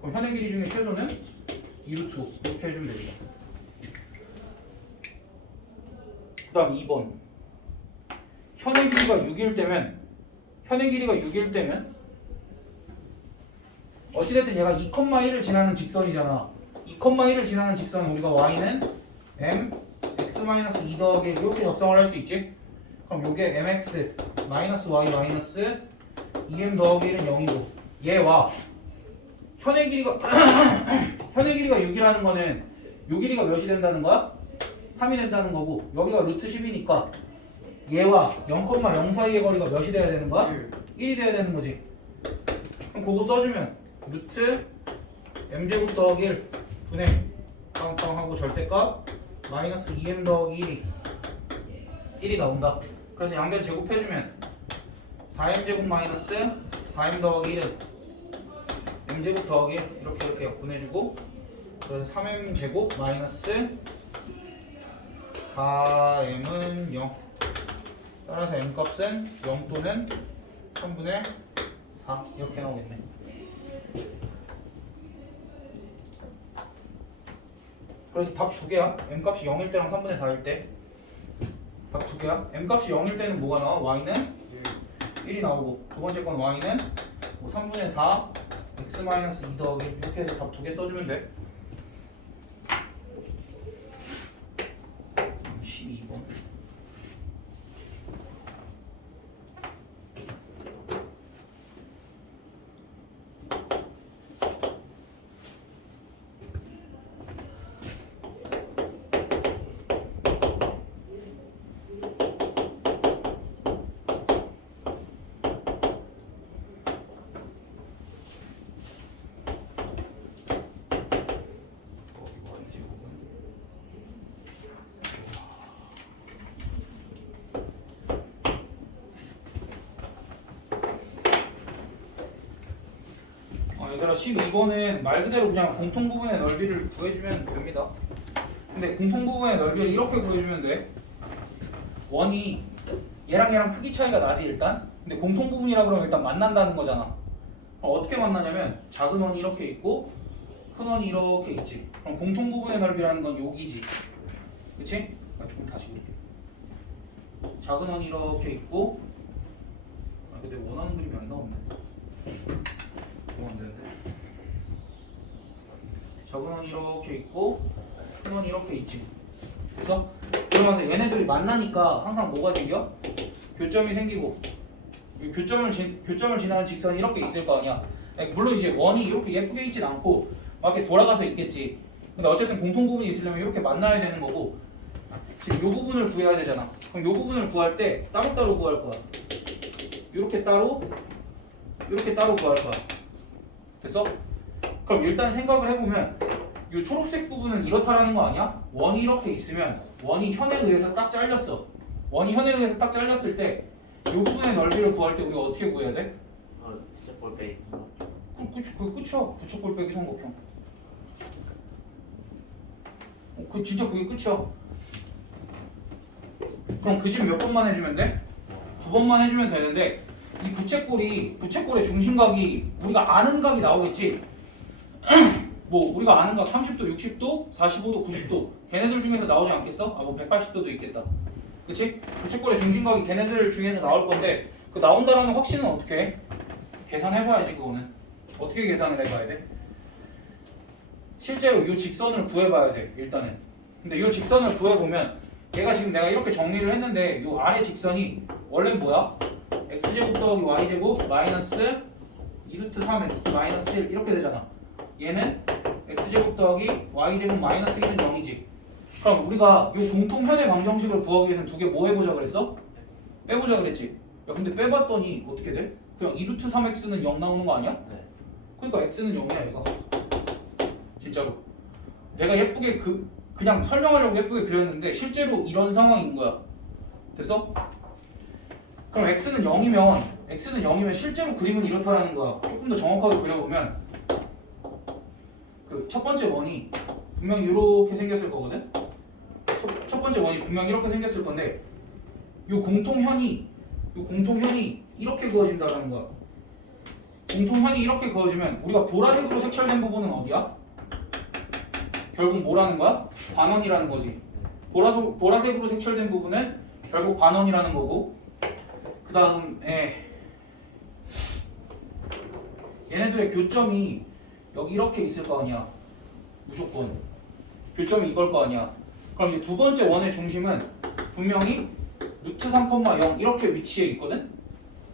그럼 현의 길이 중에 최소는 2루트 5 이렇게 해주면 되겠다. 그 다음 2번 현의 길이가 6일 때면 어찌됐든 얘가 2,1을 지나는 직선이잖아. 2,1을 지나는 직선은 우리가 y는 m x-2 더하기 이렇게 작성을 할 수 있지. 그럼 요게 mx 마이너스 y 마이너스 2m 더하기 1은 0이고 얘와 현의 길이가 6이라는 거는 요 길이가 몇이 된다는 거야? 3이 된다는 거고 여기가 루트 10이니까 얘와 0,0 사이의 거리가 몇이 돼야 되는 거야? 1이 돼야 되는 거지. 그럼 그거 써주면 루트 m제곱 더하기 1 분의 빵빵하고 절대값 마이너스 2m 더하기 1이 나온다. 그래서 양변 제곱해주면 4m제곱 마이너스 4m 더하기 1은 m제곱 더하기 1 이렇게 약분해주고 그래서 3m제곱 마이너스 4m은 0 따라서 m값은 0 또는 3분의 4 이렇게 나오겠네. 그래서 답 두 개야. m값이 0일 때랑 3분의 4일 때 답 두 개야. m값이 0일 때는 뭐가 나와? y는 1이 나오고 두 번째 건 y는 뭐 3분의 4 x-2 더하기 1 이렇게 해서 답 두 개 써주면 돼. 12번 얘들아 12번은 말 그대로 그냥 공통부분의 넓이를 구해주면 됩니다. 근데 공통부분의 넓이를 이렇게 구해주면 돼. 원이 얘랑 크기 차이가 나지 일단. 근데 공통부분이라 그러면 일단 만난다는 거잖아. 그럼 어떻게 만나냐면 작은 원이 이렇게 있고 큰 원이 이렇게 있지. 그럼 공통부분의 넓이라는 건 여기지. 그치? 조금 다시 볼게. 작은 원이 이렇게 있고 근데 원하는 그림이 안 나오네. 안 되는데. 작은 원이 이렇게 있고 큰 원이 이렇게 있지. 그래서 그러면서 얘네들이 만나니까 항상 뭐가 생겨? 교점이 생기고 이 교점을 지나는 직선이 이렇게 있을 거 아니야. 물론 이제 원이 이렇게 예쁘게 있진 않고 막 이렇게 돌아가서 있겠지. 근데 어쨌든 공통 부분이 있으려면 이렇게 만나야 되는 거고 지금 이 부분을 구해야 되잖아. 그럼 이 부분을 구할 때 따로따로 구할 거야. 이렇게 따로 구할 거야. 됐어? 그럼 일단 생각을 해보면 이 초록색 부분은 이렇다라는 거 아니야? 원이 이렇게 있으면 원이 현에 의해서 딱 잘렸어. 원이 현에 의해서 딱 잘렸을 때 이 부분의 넓이를 구할 때 우리가 어떻게 구해야 돼? 부채꼴 빼기. 그게 끝이야. 부채꼴 빼기 삼각형. 진짜 그게 끝이야. 그럼 그 집 몇 번만 해주면 돼? 2번만 해주면 되는데 이 부채꼴의 중심각이 우리가 아는 각이 나오겠지. 뭐 우리가 아는 각 30도, 60도, 45도, 90도 걔네들 중에서 나오지 않겠어? 뭐 180도도 있겠다. 그치? 부채꼴의 중심각이 걔네들 중에서 나올 건데 그 나온다라는 확신은 어떻게 해? 계산해봐야지 그거는. 어떻게 계산을 해봐야 돼? 실제로 이 직선을 구해봐야 돼 일단은. 근데 이 직선을 구해보면 얘가 지금 내가 이렇게 정리를 했는데 이 아래 직선이 원래 뭐야? x제곱 더하기 y제곱 마이너스 2루트 3x 마이너스 1 이렇게 되잖아. 얘는 x제곱 더하기 y제곱 마이너스 1은 0이지. 그럼 우리가 이 공통현의 방정식을 구하기 위해서는 두 개 뭐 해보자 그랬어? 빼보자 그랬지. 야 근데 빼봤더니 어떻게 돼? 그냥 2루트 3x는 0 나오는 거 아니야? 네. 그러니까 x는 0이야 얘가. 진짜로. 내가 예쁘게 그냥 설명하려고 예쁘게 그렸는데 실제로 이런 상황인 거야. 됐어? 그럼 x는 0이면 실제로 그림은 이렇다라는 거야. 조금 더 정확하게 그려보면 그 첫 번째 원이 분명히 이렇게 생겼을 거거든. 첫 번째 원이 분명히 이렇게 생겼을 건데 요 공통현이 이렇게 그어진다라는 거야. 공통현이 이렇게 그어지면 우리가 보라색으로 색칠된 부분은 어디야? 결국 뭐라는 거야? 반원이라는 거지. 보라색으로 색칠된 부분은 결국 반원이라는 거고 그 다음에 얘네들의 교점이 여기 이렇게 있을 거 아니야. 무조건 교점이 이걸 거 아니야. 그럼 이제 두 번째 원의 중심은 분명히 루트 3,0 이렇게 위치해 있거든.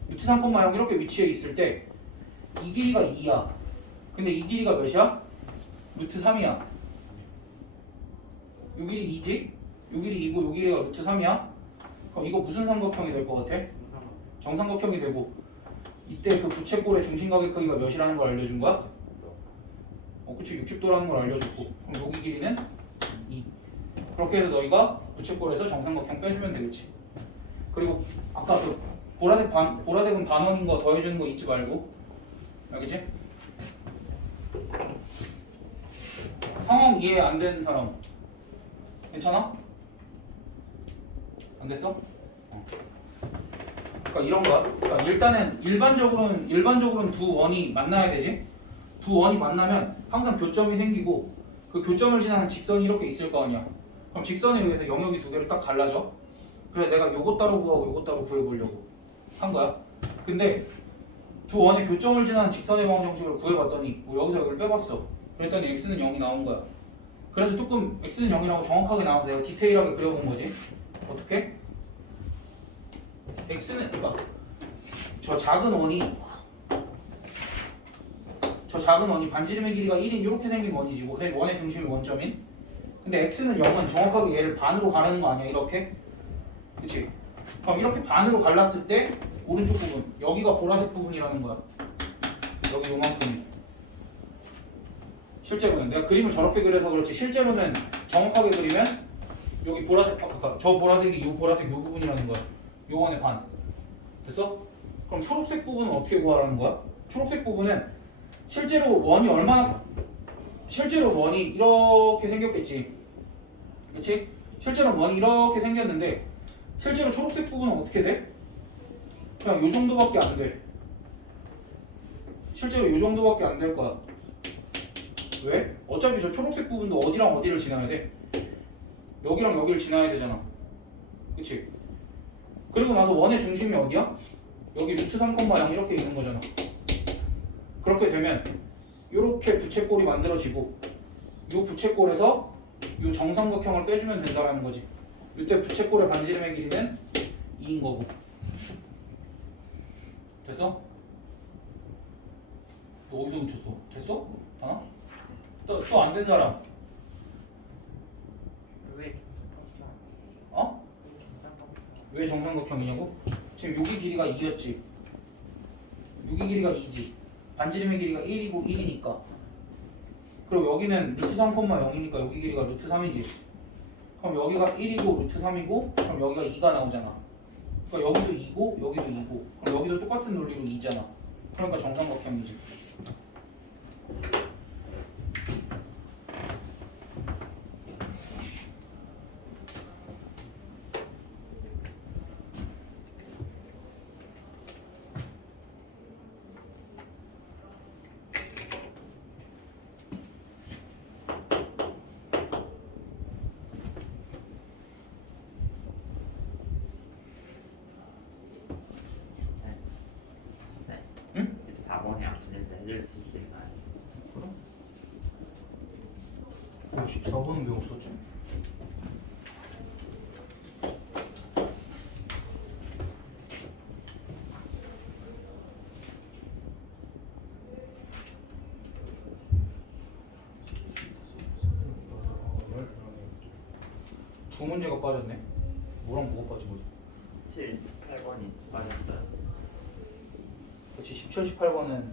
루트 3,0 이렇게 위치해 있을 때 이 길이가 2야. 근데 이 길이가 몇이야? 루트 3이야. 요 길이 2지? 요 길이 2고 요 길이가 루트 3이야. 그럼 이거 무슨 삼각형이 될 것 같아? 정삼각형이 되고 이때 그 부채꼴의 중심각의 크기가 몇이라는 걸 알려준 거야? 그치 60도라는 걸 알려줬고 그럼 여기 길이는 2. 그렇게 해서 너희가 부채꼴에서 정삼각형 빼주면 되겠지. 그리고 아까 그 보라색은 반원인 거 더해주는 거 잊지 말고. 알겠지? 상황 이해 안 되는 사람 괜찮아? 안 됐어? 그러니까 이런 거야. 그러니까 일단은 일반적으로는 두 원이 만나야 되지. 두 원이 만나면 항상 교점이 생기고 그 교점을 지나는 직선이 이렇게 있을 거 아니야. 그럼 직선에 의해서 영역이 두 개로 딱 갈라져. 그래서 내가 요것 따로 구하고 요것 따로 구해보려고 한 거야. 근데 두 원의 교점을 지나는 직선의 방정식을 구해봤더니 뭐 여기서 여기를 빼봤어. 그랬더니 x는 0이 나온 거야. 그래서 조금 x는 0이라고 정확하게 나와서 내가 디테일하게 그려본 거지. 어떻게? x는 그러니까 저 작은 원이 반지름의 길이가 1인 이렇게 생긴 원이지. 원의 중심이 원점인. 근데 x는 0은 정확하게 얘를 반으로 가르는 거 아니야 이렇게? 그치? 그럼 이렇게 반으로 갈랐을 때 오른쪽 부분 여기가 보라색 부분이라는 거야. 여기 요만큼이. 실제로는 내가 그림을 저렇게 그려서 그렇지 실제로는 정확하게 그리면 여기 보라색 그러니까 저 보라색이 요 보라색 요 부분이라는 거야. 요 원의 반. 됐어? 그럼 초록색 부분은 어떻게 구하라는 거야? 초록색 부분은 실제로 원이 이렇게 생겼겠지. 그치? 실제로 원이 이렇게 생겼는데 실제로 초록색 부분은 어떻게 돼? 그냥 요 정도밖에 안 돼. 실제로 요 정도밖에 안 될 거야. 왜? 어차피 저 초록색 부분도 어디랑 어디를 지나야 돼? 여기랑 여기를 지나야 되잖아. 그치? 그리고 나서 원의 중심이 어디야? 여기 루트 3,0 이렇게 있는 거잖아. 그렇게 되면 이렇게 부채꼴이 만들어지고 이 부채꼴에서 이 정삼각형을 빼주면 된다라는 거지. 이때 부채꼴의 반지름의 길이는 2인 거고. 됐어? 너 어디서 놓쳤어? 됐어? 하나? 또 안 된 사람? 왜 어? 왜 정삼각형이냐고? 지금 여기 길이가 2였지. 여기 길이가 2지. 반지름의 길이가 1이고 1이니까. 그리고 여기는 루트 3,0이니까 여기 길이가 루트 3이지. 그럼 여기가 1이고 루트 3이고 그럼 여기가 2가 나오잖아. 그러니까 여기도 2고 여기도 2고 그럼 여기도 똑같은 논리로 2잖아. 그러니까 정삼각형이지. 14번에 암시는데 해줄 수 있을까요? 그럼 14번은 왜 없었지? 두 문제가 빠졌네. 뭐랑 뭐가 빠진 거지? 17, 18번이 맞았어요. 그렇지. 17, 18번은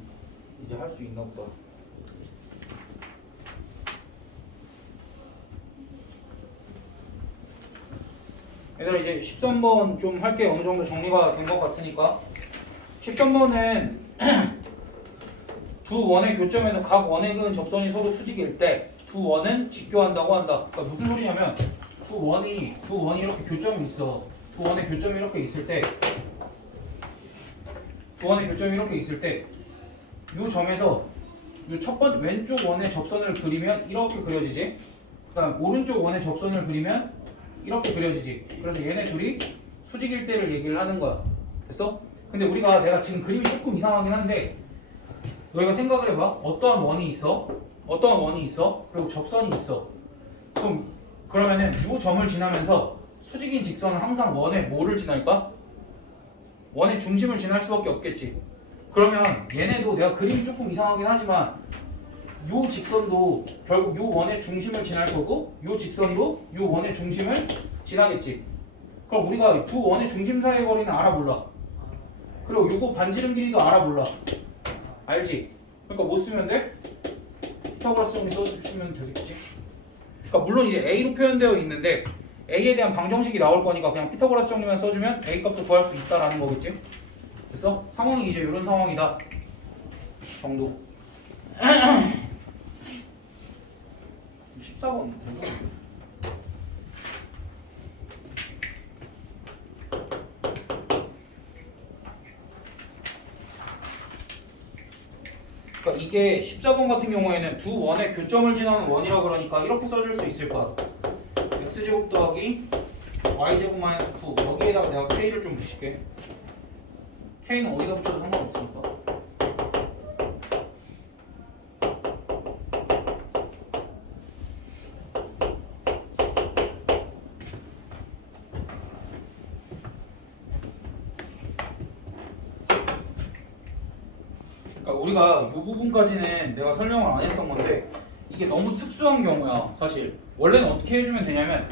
이제 할 수 있나 보다. 얘들아 이제 13번 좀 할게. 어느 정도 정리가 된 것 같으니까 13번은 두 원의 교점에서 각 원액은 접선이 서로 수직일 때 두 원은 직교한다고 한다. 그러니까 무슨 소리냐면 두 원이 이렇게 교점이 있어. 두 원의 교점이 이렇게 있을 때 두 원의 교점이 이렇게 있을 때 이 점에서 이 첫 번째 왼쪽 원의 접선을 그리면 이렇게 그려지지. 그다음 오른쪽 원의 접선을 그리면 이렇게 그려지지. 그래서 얘네 둘이 수직일 때를 얘기를 하는 거야. 됐어? 근데 내가 지금 그림이 조금 이상하긴 한데 너희가 생각을 해봐. 어떠한 원이 있어? 그리고 접선이 있어. 그러면은 이 점을 지나면서 수직인 직선은 항상 원의 뭐를 지날까? 원의 중심을 지날 수밖에 없겠지. 그러면 얘네도 내가 그림이 조금 이상하긴 하지만 요 직선도 결국 요 원의 중심을 지날 거고 요 직선도 요 원의 중심을 지나겠지. 그럼 우리가 두 원의 중심 사이의 거리는 알아 몰라. 그리고 요거 반지름 길이도 알아 몰라. 알지? 그러니까 뭐 쓰면 돼? 피타고라스 정리 써주시면 되겠지. 그러니까 물론 이제 A로 표현되어 있는데 A에 대한 방정식이 나올 거니까 그냥 피타고라스 정리만 써주면 A 값도 구할 수 있다라는 거겠지. 그래서 상황이 이제 이런 상황이다 정도. 14번 그러니까 이게 14번 같은 경우에는 두 원의 교점을 지나는 원이라 그러니까 이렇게 써줄 수 있을 거야. x제곱 더하기 y제곱 마이너스 9 여기에다가 내가 k를 좀 붙일게. k는 어디다 붙여도 상관없으니까. 그러니까 우리가 이 부분까지는 내가 설명을 안 했던 건데 이게 너무 특수한 경우야. 사실 원래는 어떻게 해주면 되냐면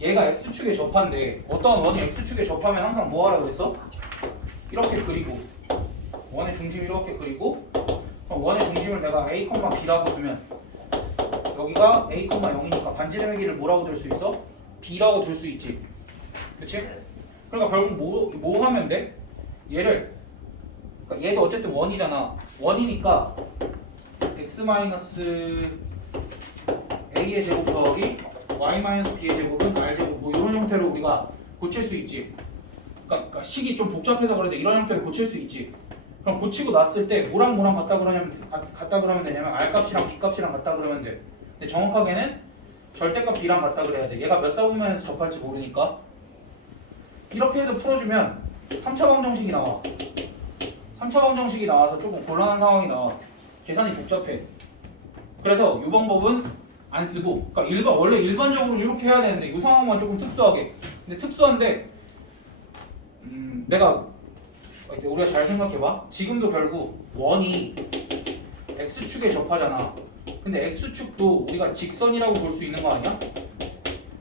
얘가 x축에 접한데 어떠한 원이 x축에 접하면 항상 뭐 하라 그랬어? 이렇게 그리고 원의 중심 이렇게 그리고 원의 중심을 내가 a, b라고 두면 여기가 a, 0이니까 반지름의 길을 뭐라고 둘 수 있어? b라고 둘 수 있지. 그치? 그러니까 결국 뭐 하면 돼? 그러니까 얘도 어쨌든 원이잖아. 원이니까 x-a의 제곱 더하기 y-b의 제곱은 r제곱 뭐 이런 형태로 우리가 고칠 수 있지. 그러니까 식이 좀 복잡해서 그런데 이런 형태로 고칠 수 있지. 그럼 고치고 났을 때 뭐랑 같다 그러면 되냐면 r값이랑 b값이랑 같다 그러면 돼. 근데 정확하게는 절대값 b랑 같다 그래야 돼. 얘가 몇 사분면에서 접할지 모르니까. 이렇게 해서 풀어주면 3차 방정식이 나와. 3차 방정식이 나와서 조금 곤란한 상황이 나와. 계산이 복잡해. 그래서 이 방법은 안 쓰고, 그러니까 원래 일반적으로 이렇게 해야 되는데 이 상황만 조금 특수하게. 근데 특수한데 우리가 잘 생각해봐. 지금도 결국 원이 x축에 접하잖아. 근데 x축도 우리가 직선이라고 볼 수 있는 거 아니야?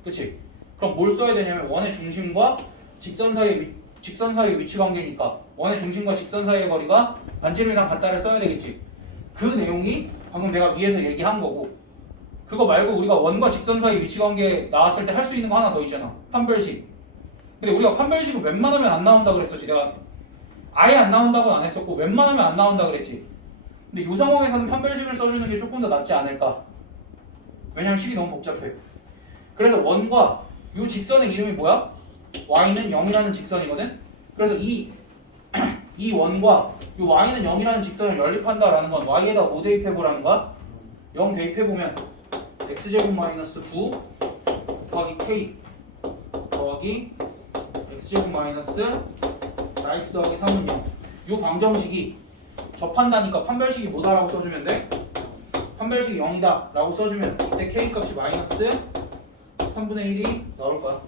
그치? 그럼 뭘 써야 되냐면 원의 중심과 직선 사이의 위치 관계니까 원의 중심과 직선 사이의 거리가 반지름이랑 같다를 써야 되겠지. 그 내용이 방금 내가 위에서 얘기한 거고, 그거 말고 우리가 원과 직선 사이 위치 관계 나왔을 때 할 수 있는 거 하나 더 있잖아. 판별식. 근데 우리가 판별식은 웬만하면 안 나온다 그랬었지. 내가 아예 안 나온다고는 안 했었고 웬만하면 안 나온다 그랬지. 근데 이 상황에서는 판별식을 써주는 게 조금 더 낫지 않을까. 왜냐면 식이 너무 복잡해. 그래서 원과 이 직선의 이름이 뭐야? y는 0이라는 직선이거든. 그래서 이 원과 이 y는 0이라는 직선을 연립한다라는 건 y에다 5 대입해보라는 거야. 0 대입해보면 x제곱 마이너스 9 더하기 k 더하기 x제곱 마이너스 4x 더하기 3은 0. 이 방정식이 접한다니까 판별식이 뭐다라고 써주면 돼? 판별식이 0이다 라고 써주면 이때 K값이 마이너스 3분의 1이 나올 거야.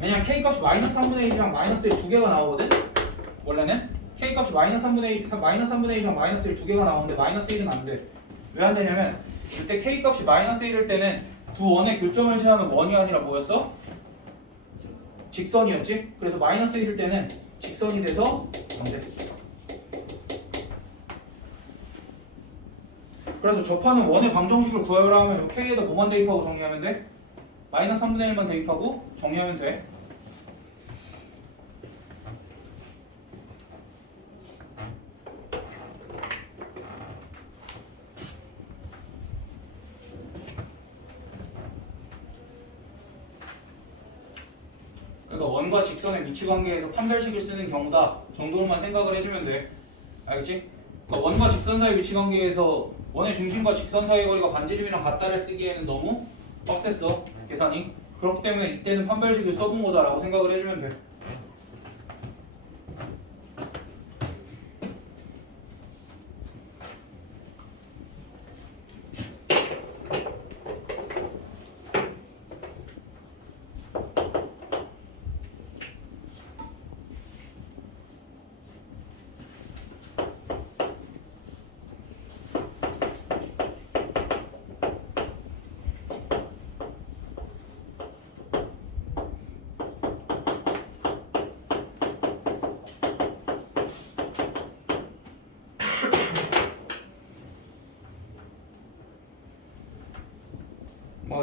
왜냐면 K값이 마이너스 3분의 1이랑 마이너스 1 두 개가 나오거든? 원래는 K값이 마이너스 3분의 1이랑 마이너스 1 두 개가 나오는데 마이너스 1은 안 돼. 왜 안 되냐면 이때 K값이 마이너스 1일 때는 두 원의 교점을 제하면 원이 아니라 뭐였어? 직선이었지? 그래서 마이너스 1일 때는 직선이 돼서 안 돼. 그래서 접하는 원의 방정식을 구하라 하면 K에다 뭐만 대입하고 정리하면 돼? 마이너스 3분의 1만 대입하고 정리하면 돼. 그러니까 원과 직선의 위치 관계에서 판별식을 쓰는 경우다 정도로만 생각을 해주면 돼. 알겠지? 그러니까 원과 직선 사이 위치 관계에서 원의 중심과 직선 사이의 거리가 반지름이랑 같다를 쓰기에는 너무 빡셌어 계산이. 그렇기 때문에 이때는 판별식을 써본 거다라고 생각을 해주면 돼.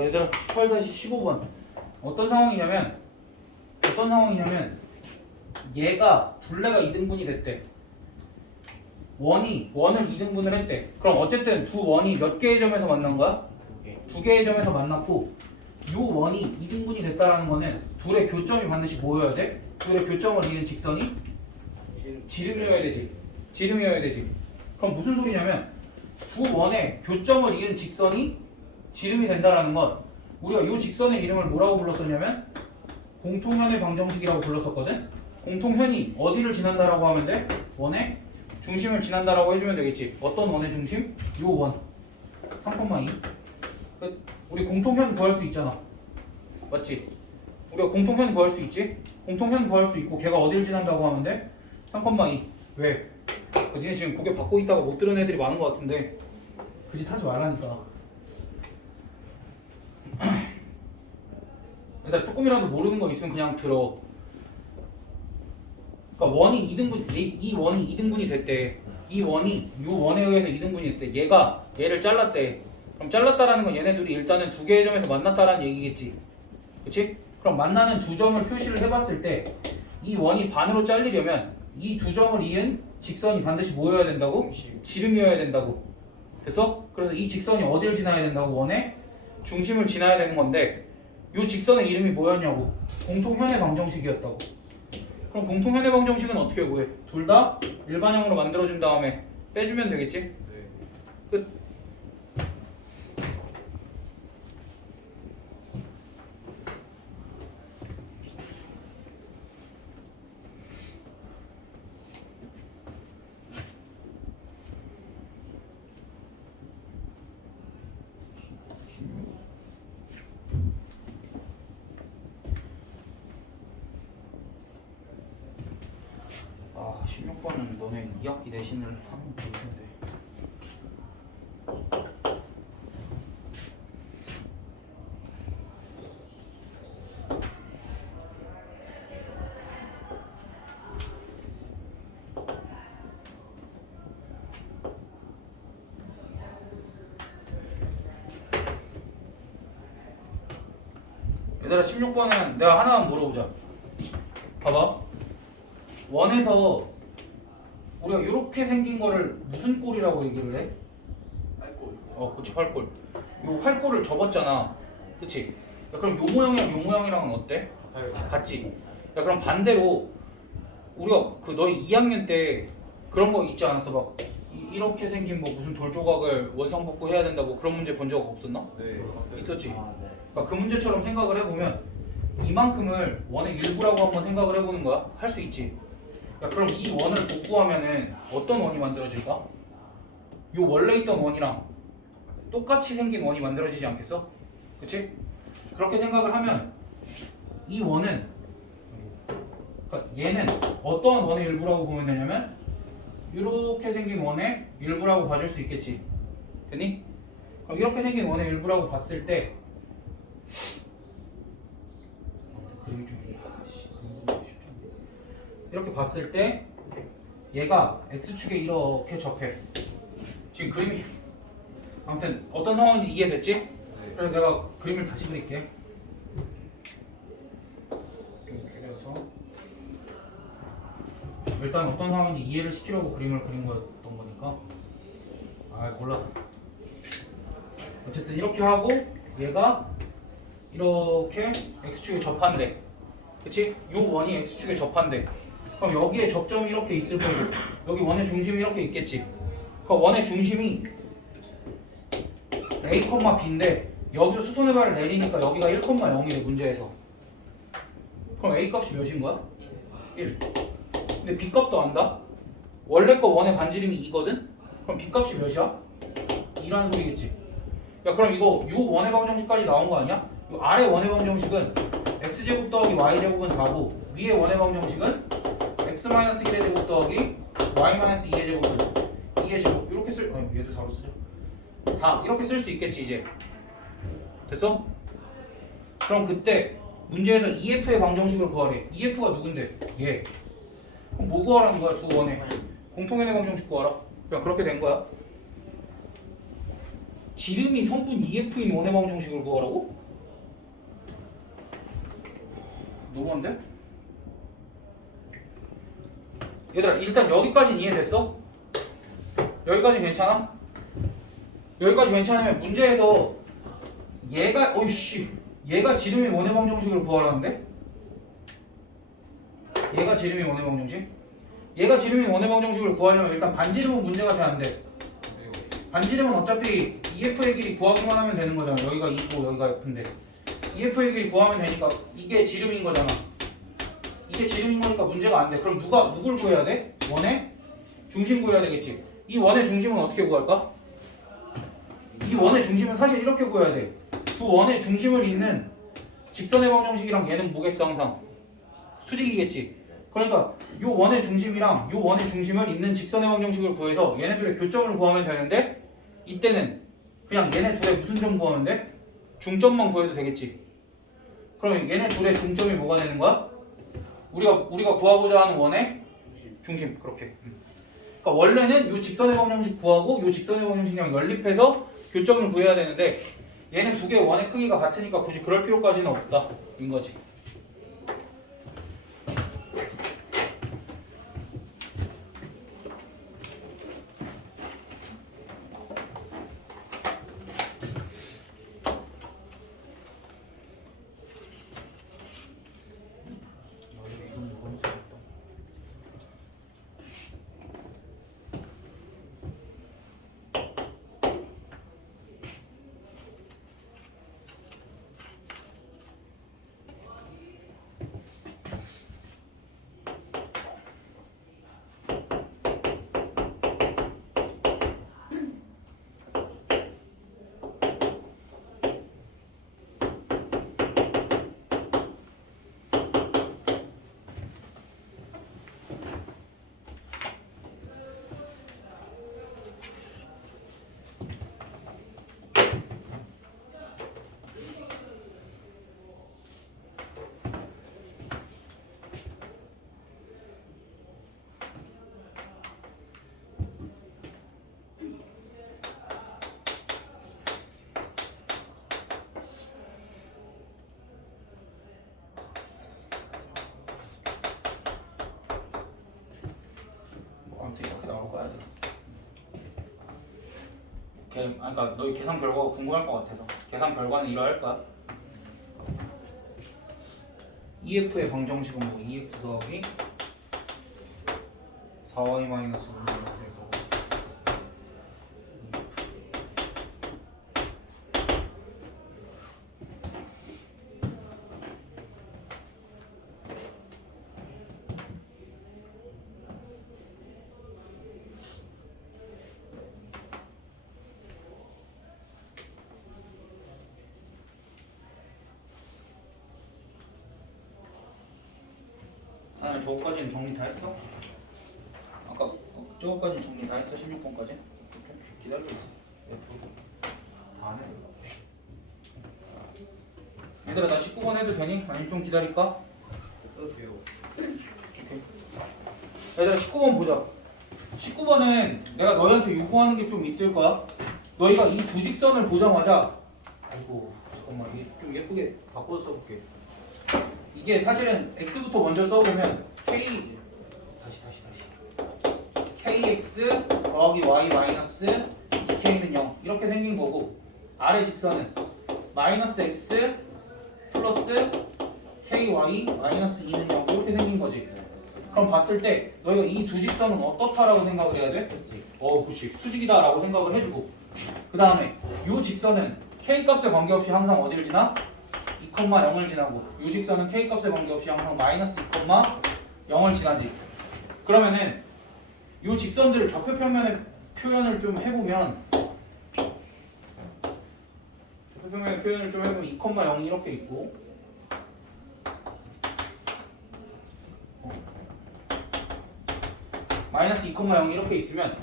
얘들아 18-15번 어떤 상황이냐면 얘가 둘레가 2등분이 됐대. 원을 2등분을 했대. 그럼 어쨌든 두 원이 몇 개의 점에서 만난 거야? 두 개의 점에서 만났고 요 원이 2등분이 됐다라는 거는 둘의 교점이 반드시 뭐여야 돼? 둘의 교점을 이은 직선이 지름이어야 되지. 그럼 무슨 소리냐면 두 원의 교점을 이은 직선이 지름이 된다라는 건 우리가 이 직선의 이름을 뭐라고 불렀었냐면 공통현의 방정식이라고 불렀었거든. 공통현이 어디를 지난다라고 하면 돼? 원의 중심을 지난다라고 해주면 되겠지. 어떤 원의 중심? 요 원 3,2. 우리 공통현 구할 수 있잖아. 맞지? 우리가 공통현 구할 수 있지? 공통현 구할 수 있고 걔가 어디를 지난다고 하면 돼? 3,2. 왜? 니네 지금 고개 받고 있다가 못 들은 애들이 많은 것 같은데 그 짓 하지 말라니까. 일단 조금이라도 모르는 거 있으면 그냥 들어. 그러니까 원이 2등분, 이 원이 2등분이 됐대. 이 원이 요 원에 의해서 2등분이 됐대. 얘가 얘를 잘랐대. 그럼 잘랐다라는 건 얘네 둘이 일단은 두 개의 점에서 만났다라는 얘기겠지. 그치? 그럼 만나는 두 점을 표시를 해봤을 때 이 원이 반으로 잘리려면 이 두 점을 이은 직선이 반드시 뭐여야 된다고? 지름이어야 된다고. 됐어? 그래서 이 직선이 어디를 지나야 된다고? 원의 중심을 지나야 되는 건데 이 직선의 이름이 뭐였냐고? 공통현의 방정식이었다고. 그럼 공통현의 방정식은 어떻게 구해? 둘 다 일반형으로 만들어준 다음에 빼주면 되겠지? 네. 끝. 아, 16번은 너네 2학기 내신을 하면 좋을 텐데. 얘들아 16번은 내가 하나만 물어보자. 봐봐. 원에서 우리가 이렇게 생긴 거를 무슨 꼴이라고 얘기를 해? 할골. 그치, 활골. 요 활골을 접었잖아. 그치? 야, 그럼 요 모양이랑 요 모양이랑은 어때? 같아요. 같지? 야, 그럼 반대로 우리가 그 너희 2학년 때 그런 거 있지 않았어? 막 이렇게 생긴 뭐 무슨 돌 조각을 원상복구 해야 된다고 그런 문제 본 적 없었나? 네. 있었지? 아, 네. 그러니까 그 문제처럼 생각을 해보면 이만큼을 원의 일부라고 한번 생각을 해보는 거야. 할 수 있지. 야, 그럼 이 원을 복구하면은 어떤 원이 만들어질까? 요 원래 있던 원이랑 똑같이 생긴 원이 만들어지지 않겠어? 그치? 그렇게 생각을 하면 이 원은 그러니까 얘는 어떠한 원의 일부라고 보면 되냐면 이렇게 생긴 원의 일부라고 봐줄 수 있겠지. 됐니? 그럼 이렇게 생긴 원의 일부라고 봤을 때 그림이 좀 이렇게 봤을 때 얘가 x축에 이렇게 접해. 지금 그림이 아무튼 어떤 상황인지 이해됐지? 그래서 내가 그림을 다시 그릴게. 좀 줄여서 일단 어떤 상황인지 이해를 시키려고 그림을 그린 거였던 거니까 아 몰라. 어쨌든 이렇게 하고 얘가 이렇게 x축에 접한대. 그치? 요 원이 x축에 접한대. 그럼 여기에 접점이 이렇게 있을 거고 여기 원의 중심이 이렇게 있겠지. 그럼 원의 중심이 a, b인데 여기서 수선의 발을 내리니까 여기가 1,0이래 문제에서. 그럼 a 값이 몇인 거야? 1. 근데 b 값도 안다? 원래 거 원의 반지름이 2거든? 그럼 b 값이 몇이야? 2라는 소리겠지. 야 그럼 이거 요 원의 방정식까지 나온 거 아니야? 요 아래 원의 방정식은 x제곱 더하기 y제곱은 4고 위에 원의 방정식은 x-1의 제곱 더하기 y-2의 제곱은 2의 제곱 이렇게 얘도 4로 쓰자. 4 이렇게 쓸 수 있겠지 이제. 됐어? 그럼 그때 문제에서 EF의 방정식을 구하래. EF가 누군데? 얘. 그럼 뭐 구하라는 거야? 두 원의 공통연의 방정식 구하라. 그냥 그렇게 된 거야. 지름이 성분 EF인 원의 방정식을 구하라고? 너무한데? 얘들아 일단 여기까지는 이해됐어? 여기까지 괜찮아? 여기까지 괜찮으면 문제에서 얘가 어이씨 얘가 지름이 원의 방정식을 구하라는데? 얘가 지름이 원의 방정식? 얘가 지름이 원의 방정식을 구하려면 일단 반지름은 문제가 돼야 안 돼. 반지름은 어차피 EF의 길이 구하기만 하면 되는 거잖아. 여기가 2고 여기가 F인데 EF의 길이 구하면 되니까 이게 지름인 거잖아. 이게 지름인 거니까 문제가 안 돼. 그럼 누굴 구해야 돼? 원의 중심 구해야 되겠지. 이 원의 중심은 어떻게 구할까? 이 원의 중심은 사실 이렇게 구해야 돼. 두 원의 중심을 잇는 직선의 방정식이랑 얘는 뭐겠어 항상? 수직이겠지. 그러니까 요 원의 중심이랑 요 원의 중심을 잇는 직선의 방정식을 구해서 얘네들의 교점을 구하면 되는데 이때는 그냥 얘네 둘의 무슨 점 구하면 돼? 중점만 구해도 되겠지. 그러면 얘네 둘의 중점이 뭐가 되는 거야? 우리가 구하고자 하는 원의 중심. 그렇게. 그러니까 원래는 요 직선의 방정식 구하고 요 직선의 방정식이랑 연립해서 교점을 구해야 되는데 얘는 두 개의 원의 크기가 같으니까 굳이 그럴 필요까지는 없다. 인 거지. 아무튼 이렇게 나올 거야. 그러니까 너희 계산 결과가 궁금할 것 같아서 계산 결과는 이러할 거야. EF의 방정식은 뭐 EX 더하기 4y 마이너스 5 이렇게 되고 저거까지는 정리 다 했어? 아까 저거까지는 정리 다 했어? 16번까지? 좀 기다리고 있어. 다 안 했어. 얘들아 나 19번 해도 되니? 아니면 좀 기다릴까? 해도 돼요. 오케이. 얘들아 19번 보자. 19번은 내가 너희한테 유보하는 게 좀 있을 거야. 너희가 이 두 직선을 보자마자 아이고 잠깐만 이게 좀 예쁘게 바꿔서 써볼게. 이게 사실은 x부터 먼저 써보면 k 다시 kx 더하기 y 마이너스 2k는 0 이렇게 생긴 거고 아래 직선은 마이너스 x 플러스 ky 마이너스 2는 0 이렇게 생긴 거지. 그럼 봤을 때 너희가 이 두 직선은 어떻다라고 생각을 해야 돼? 그치 수직이다라고 생각을 해주고 그 다음에 이 직선은 k 값에 관계없이 항상 어디를 지나? 2,0을 지나고 이 직선은 k 값에 관계없이 항상 마이너스 2,0을 지나지. 그러면은 이 직선들을 좌표평면에 표현을 좀 해보면 2,0이 이렇게 있고 마이너스 2,0이 이렇게 있으면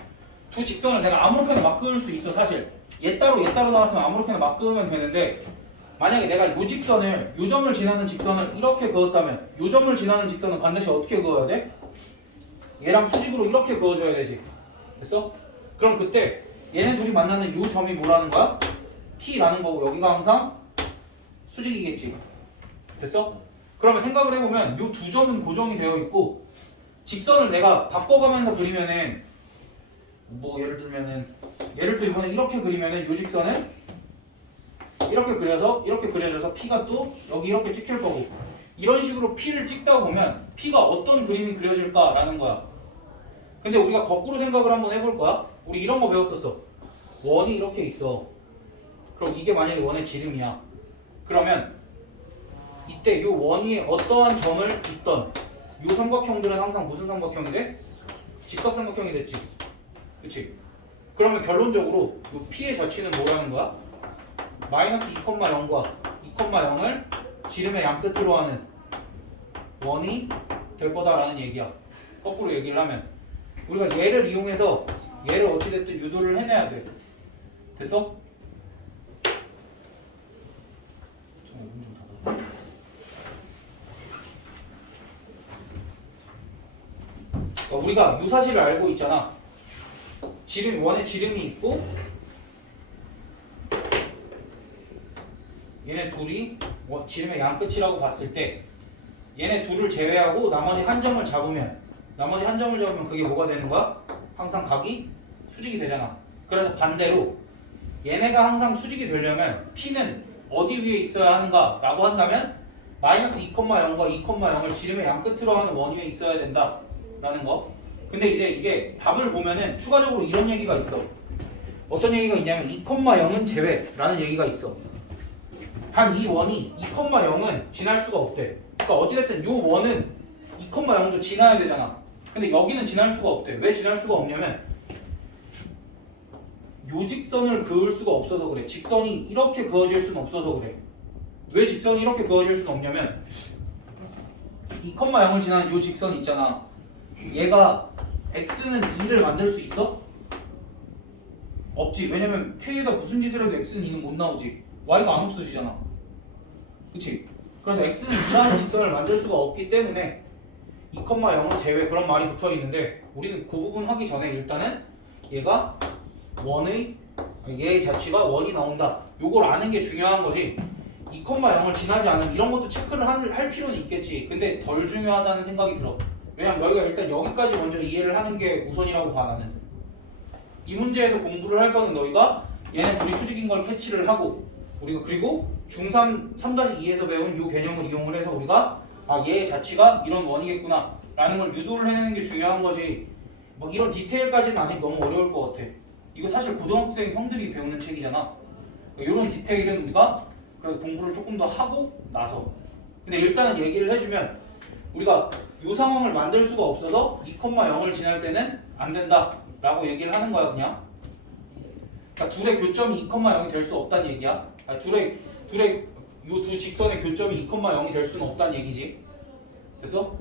두 직선을 내가 아무렇게나 막 그을 수 있어. 사실 얘 따로 나왔으면 아무렇게나 막 그으면 되는데 만약에 내가 이 직선을 요 점을 지나는 직선을 이렇게 그었다면 요 점을 지나는 직선은 반드시 어떻게 그어야 돼? 얘랑 수직으로 이렇게 그어줘야 되지. 됐어? 그럼 그때 얘네 둘이 만나는 요 점이 뭐라는 거야? T라는 거고 여기가 항상 수직이겠지. 됐어? 그러면 생각을 해보면 요 두 점은 고정이 되어 있고 직선을 내가 바꿔가면서 그리면은 뭐 예를 들어 이번에 이렇게 그리면은 요 직선은 이렇게 그려져서 P가 또 여기 이렇게 찍힐 거고 이런 식으로 P를 찍다 보면 P가 어떤 그림이 그려질까라는 거야. 근데 우리가 거꾸로 생각을 한번 해볼 거야. 우리 이런 거 배웠었어. 원이 이렇게 있어. 그럼 이게 만약에 원의 지름이야. 그러면 이때 요 원 위에 어떠한 점을 잇던 요 삼각형들은 항상 무슨 삼각형이 돼? 직각삼각형이 됐지. 그치? 그러면 결론적으로 요 P의 저치는 뭐라는 거야? 마이너스 2,0과 2,0을 지름의 양 끝으로 하는 원이 될 거다라는 얘기야. 거꾸로 얘기를 하면 우리가 얘를 이용해서 얘를 어찌됐든 유도를 해내야 돼. 됐어? 우리가 이 사실을 알고 있잖아. 원의 지름이 있고 얘네 둘이 지름의 양 끝이라고 봤을 때 얘네 둘을 제외하고 나머지 한 점을 잡으면 그게 뭐가 되는 거야? 항상 각이 수직이 되잖아. 그래서 반대로 얘네가 항상 수직이 되려면 P는 어디 위에 있어야 하는가 라고 한다면 마이너스 2,0과 2,0을 지름의 양 끝으로 하는 원 위에 있어야 된다 라는 거. 근데 이제 이게 답을 보면은 추가적으로 이런 얘기가 있어. 어떤 얘기가 있냐면 2,0은 제외라는 얘기가 있어. 단 이 원이 2,0은 지날 수가 없대. 그러니까 어찌됐든 요 원은 2,0도 지나야 되잖아. 근데 여기는 지날 수가 없대. 왜 지날 수가 없냐면 요 직선을 그을 수가 없어서 그래. 직선이 이렇게 그어질 수는 없어서 그래. 왜 직선이 이렇게 그어질 수는 없냐면 2,0을 지나는 요 직선 있잖아. 얘가 x는 2를 만들 수 있어? 없지. 왜냐면 k에다 무슨 짓을 해도 x는 2는 못 나오지. y가 안 없어지잖아. 그치? 그래서 x는 2라는 직선을 만들 수가 없기 때문에 2,0은 제외 그런 말이 붙어 있는데 우리는 그 부분 하기 전에 일단은 얘가 얘의 자취가 원이 나온다. 요걸 아는 게 중요한 거지. 2,0을 지나지 않으면 이런 것도 체크를 할 필요는 있겠지. 근데 덜 중요하다는 생각이 들어. 왜냐면 너희가 일단 여기까지 먼저 이해를 하는 게 우선이라고 봐 나는. 이 문제에서 공부를 할 거는 너희가 얘네 둘이 수직인 걸 캐치를 하고 우리가 그리고 중3 3-2에서 배운 이 개념을 이용을 해서 우리가 얘의 자취가 이런 원이겠구나 라는 걸 유도를 해내는 게 중요한 거지. 뭐 이런 디테일까지는 아직 너무 어려울 것 같아. 이거 사실 고등학생 형들이 배우는 책이잖아. 이런 디테일은 우리가 그래도 공부를 조금 더 하고 나서. 근데 일단은 얘기를 해주면 우리가 이 상황을 만들 수가 없어서 2,0을 지날 때는 안 된다 라고 얘기를 하는 거야 그냥. 그러니까 둘의 교점이 2,0이 될 수 없다는 얘기야. 둘의 이 두 직선의 교점이 2,0이 될 수는 없다는 얘기지. 됐어?